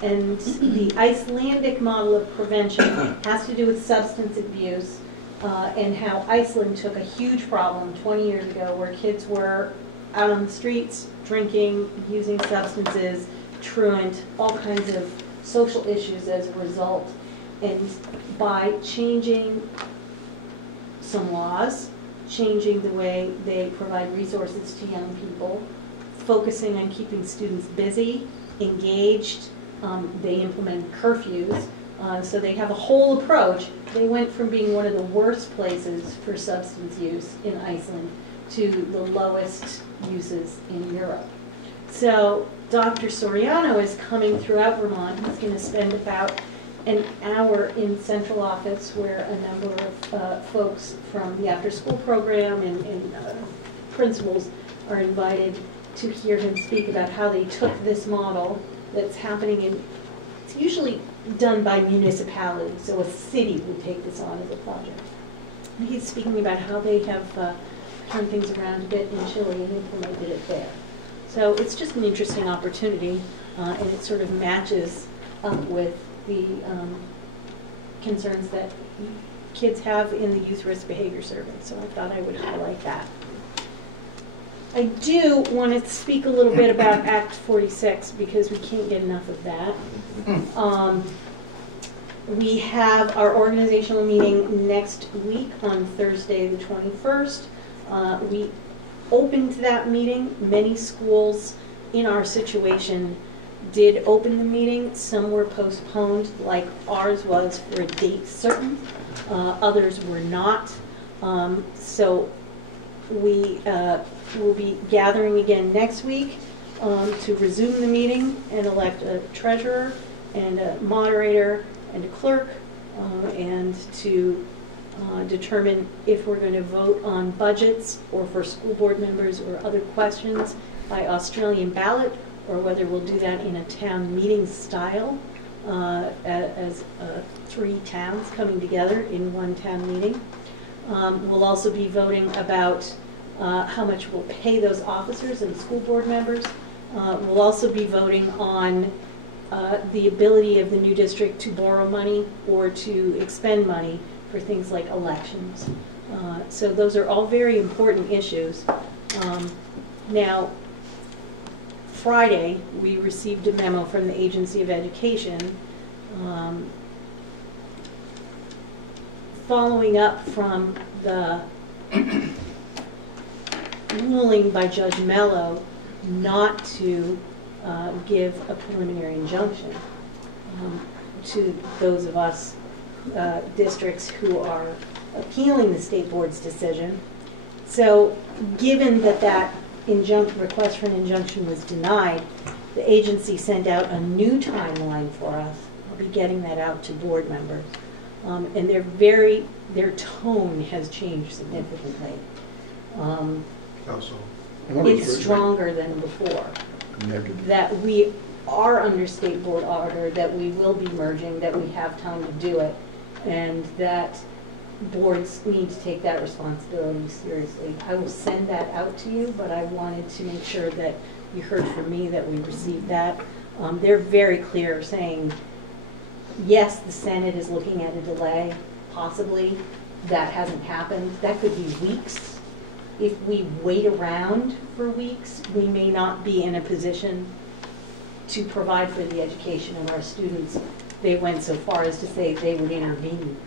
And the Icelandic model of prevention has to do with substance abuse and how Iceland took a huge problem 20 years ago where kids were out on the streets, drinking, using substances, truant, all kinds of social issues as a result. And by changing some laws, changing the way they provide resources to young people, focusing on keeping students busy, engaged. They implemented curfews, so they have a whole approach. They went from being one of the worst places for substance use in Iceland to the lowest uses in Europe. So Dr. Soriano is coming throughout Vermont. He's going to spend about an hour in central office where a number of folks from the after-school program and principals are invited to hear him speak about how they took this model that's happening in, it's usually done by municipality, so a city would take this on as a project. And he's speaking about how they have turned things around a bit in Chile and implemented it there. So it's just an interesting opportunity, and it sort of matches up with the concerns that kids have in the Youth Risk Behavior Survey. So I thought I would highlight that. I do want to speak a little bit about Act 46 because we can't get enough of that. We have our organizational meeting next week on Thursday the 21st. We opened that meeting. Many schools in our situation did open the meeting. Some were postponed, like ours was for a date certain. Others were not. So we will be gathering again next week to resume the meeting and elect a treasurer and a moderator and a clerk, and to determine if we're going to vote on budgets or for school board members or other questions by Australian ballot, or whether we'll do that in a town meeting style as 3 towns coming together in one town meeting. We'll also be voting about how much we'll pay those officers and school board members. We'll also be voting on the ability of the new district to borrow money or to expend money for things like elections. So those are all very important issues. Now, Friday, we received a memo from the Agency of Education following up from the ruling by Judge Mello not to give a preliminary injunction to those of us districts who are appealing the state board's decision. So given that that request for an injunction was denied, the agency sent out a new timeline for us. I'll be getting that out to board members. And their tone has changed significantly. It's stronger than before. That we are under state board order, that we will be merging, that we have time to do it, and that boards need to take that responsibility seriously. I will send that out to you, but I wanted to make sure that you heard from me that we received that. They're very clear saying, yes, the Senate is looking at a delay, possibly. That hasn't happened. That could be weeks. If we wait around for weeks, we may not be in a position to provide for the education of our students. They went so far as to say they would intervene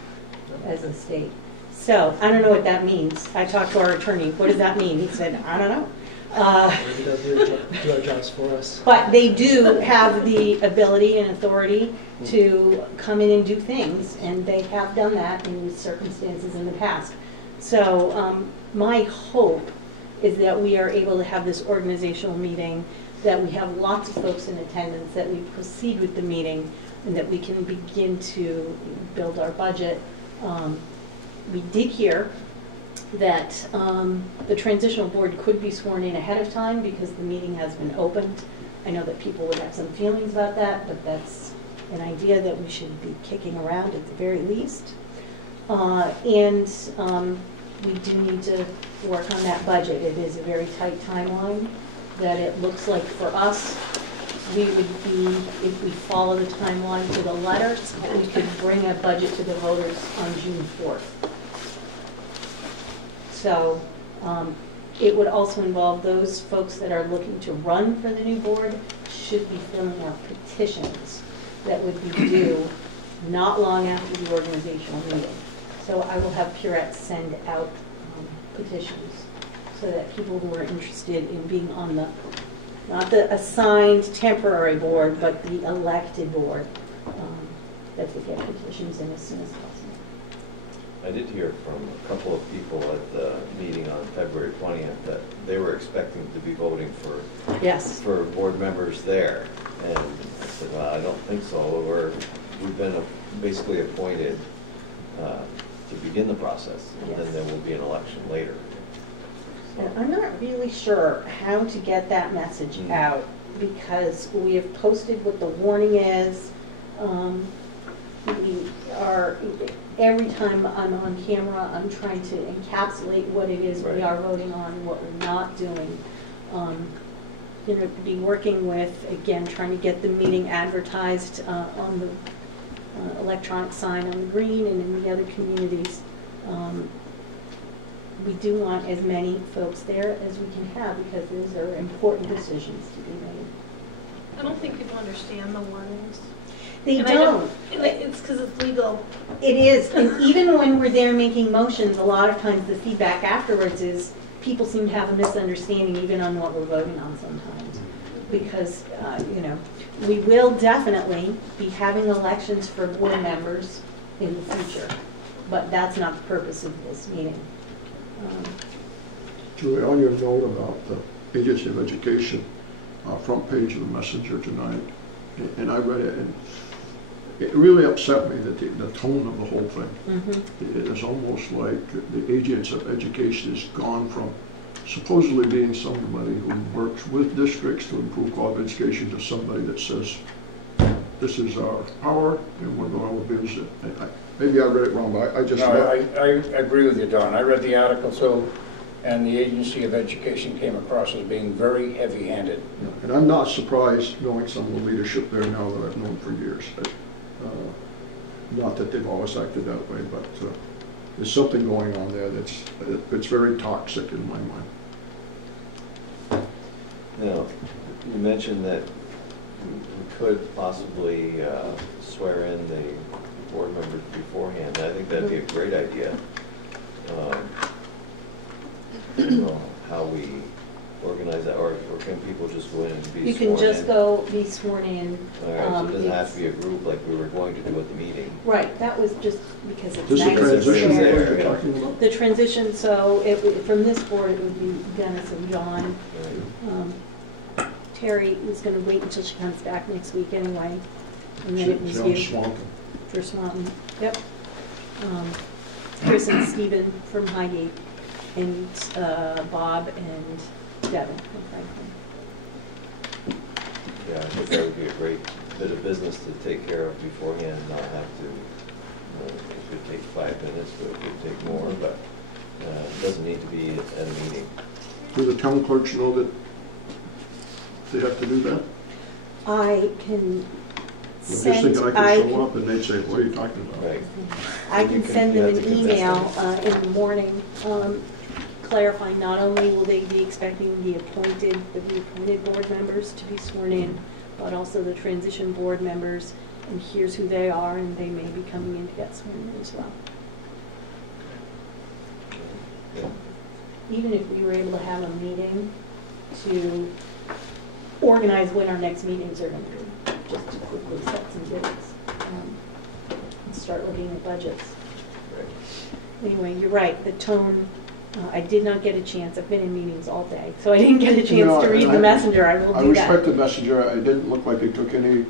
as a state. So I don't know what that means. I talked to our attorney. What does that mean? He said, I don't know. Maybe they'll do our jobs for us. But they do have the ability and authority to come in and do things, and they have done that in circumstances in the past. So my hope is that we are able to have this organizational meeting, that we have lots of folks in attendance, that we proceed with the meeting, and that we can begin to build our budget. We did hear that the transitional board could be sworn in ahead of time because the meeting has been opened. I know that people would have some feelings about that, but that's an idea that we should be kicking around at the very least. We do need to work on that budget. It is a very tight timeline that it looks like for us. We would be, if we follow the timeline to the letter, we could bring a budget to the voters on June 4th. So it would also involve those folks that are looking to run for the new board should be filling out petitions that would be due not long after the organizational meeting. So I will have Purette send out petitions so that people who are interested in being on the not the assigned temporary board, but the elected board that would get petitions in as soon as possible. I did hear from a couple of people at the meeting on February 20th that they were expecting to be voting for board members there. And I said, well, I don't think so. We've been basically appointed to begin the process, and then there will be an election later. And I'm not really sure how to get that message out, because we have posted what the warning is. We are, every time I'm on camera, I'm trying to encapsulate what it is we are voting on, what we're not doing. You know, be working with, again, trying to get the meeting advertised on the electronic sign on the green and in the other communities. We do want as many folks there as we can have, because those are important decisions to be made. I don't think people understand the warnings. They don't. It's because it's legal. It is, and even when we're there making motions, a lot of times the feedback afterwards is people seem to have a misunderstanding even on what we're voting on sometimes. Because, you know, we will definitely be having elections for board members in the future, but that's not the purpose of this meeting. Julie, on your note about the Agency of Education, front page of the Messenger tonight, and I read it, and it really upset me that the tone of the whole thing. It is almost like the Agency of Education has gone from supposedly being somebody who works with districts to improve quality of education to somebody that says, this is our power and we're going to abuse it. Maybe I read it wrong, but I just... No, I agree with you, Don. I read the article too, and the Agency of Education came across as being very heavy-handed. Yeah, and I'm not surprised, knowing some of the leadership there now that I've known for years. Not that they've always acted that way, but there's something going on there that's very toxic in my mind. Now, you mentioned that we could possibly swear in the board members beforehand. I think that'd be a great idea. Well, how we organize that, or can people just go in and be sworn in? You can just go be sworn in. All right, so it doesn't have to be a group like we were going to do at the meeting. Right, that was just because it's This is nice. the transition there. board you're talking about? The transition, so from this board, it would be Dennis and John. Terry was going to wait until she comes back next week anyway. And then it was you. Swanton. For Swanton, yep. Chris and Stephen from Highgate, and Bob and Devin from Franklin. Yeah, I think that would be a great bit of business to take care of beforehand, not have to, it could take 5 minutes, but it could take more, but it doesn't need to be at a meeting. Do the town clerks know that they have to do that? I can I'm just send, thinking I could show up and they'd say, what are you talking about? Right. I can send them an email in the morning clarifying not only will they be expecting the appointed board members to be sworn in, but also the transition board members, and here's who they are, and they may be coming in to get sworn in as well. Yeah. Even if we were able to have a meeting to organize when our next meetings are going to be, just to quickly set some dates and start looking at budgets. Right. Anyway, you're right, the tone, I did not get a chance, I've been in meetings all day, so I didn't get a chance to read the messenger. I will do that. I respect the messenger. It didn't look like they took any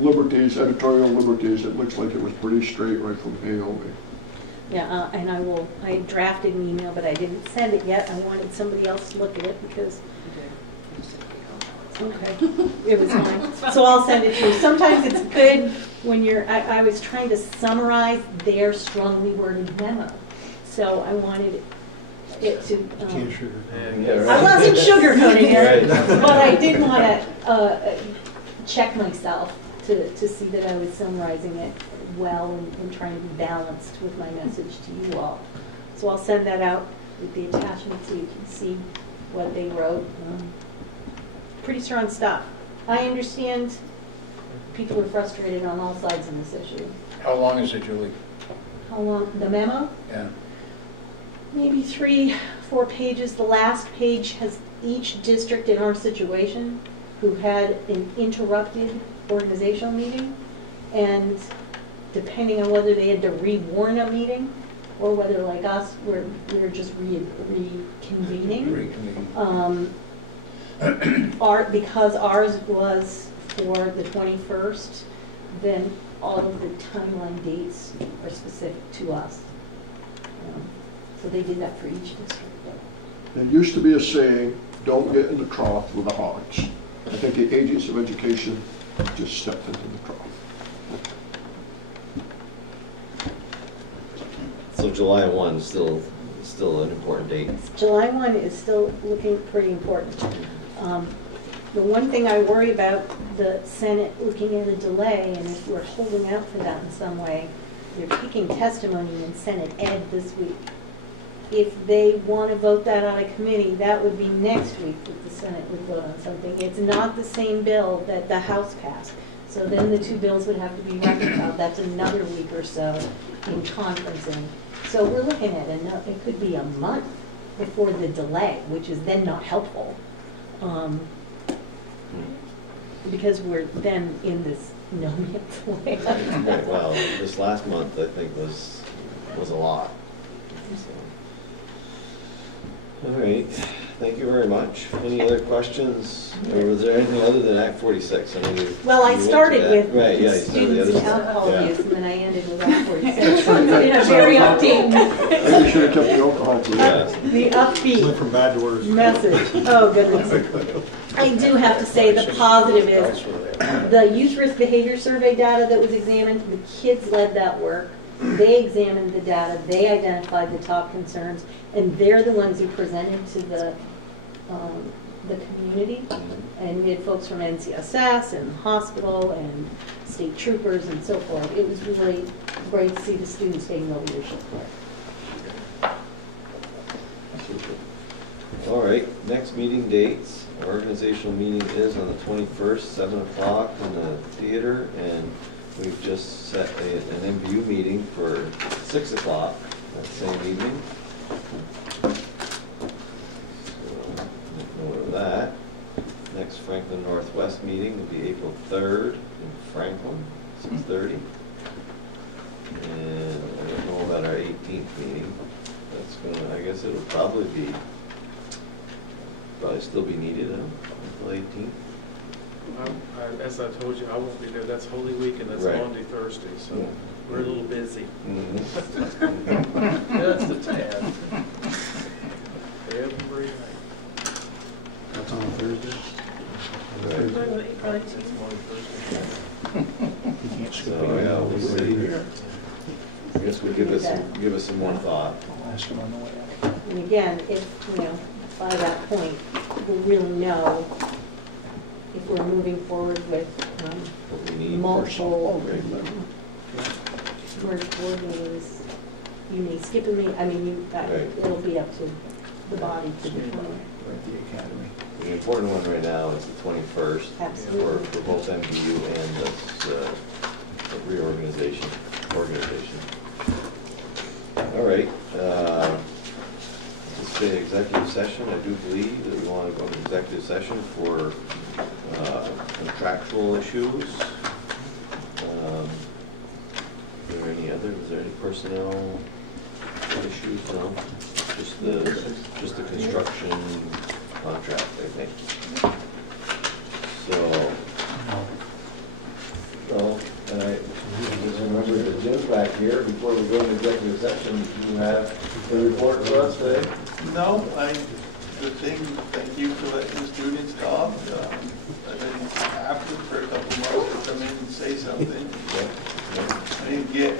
liberties, editorial liberties. It looks like it was pretty straight right from A to B. Yeah, and I drafted an email, but I didn't send it yet. I wanted somebody else to look at it because, okay, it was fine. So I'll send it to you. Sometimes it's good when I was trying to summarize their strongly worded memo. So I wanted it to, I wasn't sugarcoating it, but I did want to check myself to see that I was summarizing it well and trying to be balanced with my message to you all. So I'll send that out with the attachment so you can see what they wrote. Pretty strong stuff. I understand people are frustrated on all sides of this issue. How long is it, Julie? How long? The memo? Yeah. Maybe 3, 4 pages. The last page has each district in our situation who had an interrupted organizational meeting, and depending on whether they had to rewarn a meeting or whether, like us, we're just reconvening. Because ours was for the 21st, then all of the timeline dates are specific to us. So they did that for each district. There used to be a saying, don't get in the trough with the hogs. I think the Agency of Education just stepped into the trough. So July 1 is still an important date. July 1 is still looking pretty important. The one thing I worry about the Senate looking at a delay, and if we're holding out for that in some way, they're taking testimony in Senate Ed this week. If they want to vote that out of committee, that would be next week that the Senate would vote on something. It's not the same bill that the House passed. So then the 2 bills would have to be reconciled. That's another week or so in conferencing. So we're looking at it could be a month before the delay, which is then not helpful. Because we're then in this no man's land. Right, well, this last month I think was a lot. So. All right, thank you very much. Any other questions? Or was there anything other than Act 46? I know well, I started with right, yeah, students and alcohol abuse, and then I ended with Act 46. That's right. In a very upbeat. Maybe we should have kept the alcohol to The upbeat Went from bad to worse. message. Oh, goodness. I do have to say the positive is the youth risk behavior survey data that was examined, the kids led that work. They examined the data, they identified the top concerns, and they're the ones who presented to the community. And we had folks from NCSS and the hospital and state troopers and so forth. It was really great to see the students taking the leadership for it. All right, next meeting dates. Our organizational meeting is on the 21st, 7 o'clock in the theater, and we've just set an MVU meeting for 6 o'clock that same evening. So, note of that. Next Franklin Northwest meeting will be April 3rd in Franklin, 6:30. And I don't know about our 18th meeting. That's gonna, I guess it'll probably still be needed until 18th. As I told you, I won't be there. That's Holy Week and that's Right. Maundy Thursday, so we're a little busy. Mm-hmm. Just a tad. Every night. That's on a Thursday. Right. April It's 18th. Maundy Thursday. So yeah, we'll see. I guess we'll give us some more thought. And again, if, by that point, we'll really know if we're moving forward with What we need. multiple merged board meetings. You may skip a meeting, Right. it'll be up to the body to determine. The academy. The important one right now is the 21st. Absolutely. For both MVU and the reorganization. All right. Let's say executive session. I do believe that we want to go to executive session for contractual issues. Is there any personnel issues? No, just the construction contract, I think. So, and I just remember that Jim's back here. Before we go into executive session, you have the report for us today? No, thank you for letting the students talk. I didn't have to for a couple months to come in and say something. I didn't get,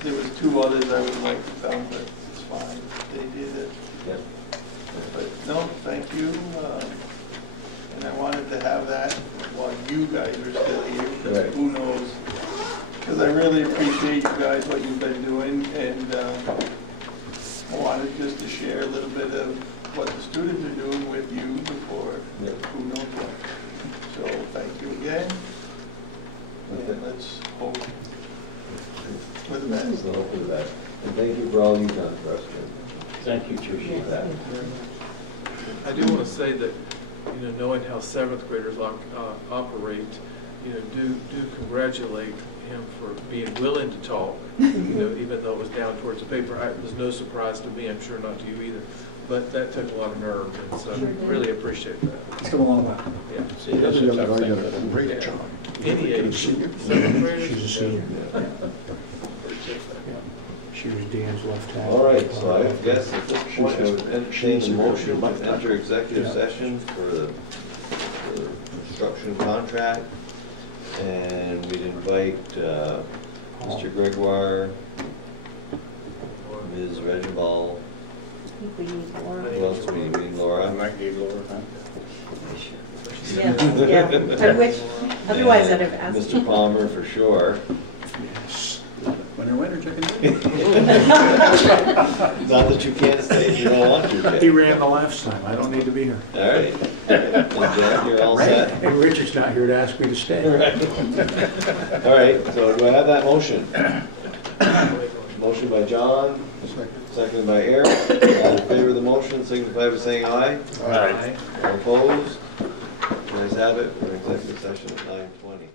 there was 2 others I would like to come, but it's fine. They did it. Yep. But no, thank you. And I wanted to have that while you guys are still here, because Right. who knows? Because I really appreciate you guys, what you've been doing, and I wanted just to share a little bit of what the students are doing with you before who knows what. So thank you again, and let's hope for the best. So hope for the best. And thank you for all you've done for us, Jim. Thank you, appreciate that. I do want to say that, knowing how 7th graders operate, do congratulate him for being willing to talk, even though it was down towards the paper. It was no surprise to me, I'm sure not to you either, but that took a lot of nerve, and so I really appreciate that. It's come a long way. Yeah. See, that's a tough thing. a great job. Any age, 7th graders. She's a senior. Appreciate that. She was Dan's left hand. All right, so I guess at this point, I would entertain a motion to enter executive session for the construction contract. And we'd invite Mr. Gregoire, Ms. Reginald, We need more. who else we need, Laura? I might need Laura, huh? Yeah, I wish, otherwise I'd have asked. Mr. Palmer for sure. Yes. Winner, chicken dinner. Not that you can't stay if you don't want to. He ran the last time. I don't need to be here. All right. And Jack, you're all set? Hey, Richard's not here to ask me to stay. All right, so do I have that motion? Motion by John, seconded by Eric. All in favor of the motion, signify by saying aye. Aye. All opposed? You guys have it. We're in executive session at 9:20.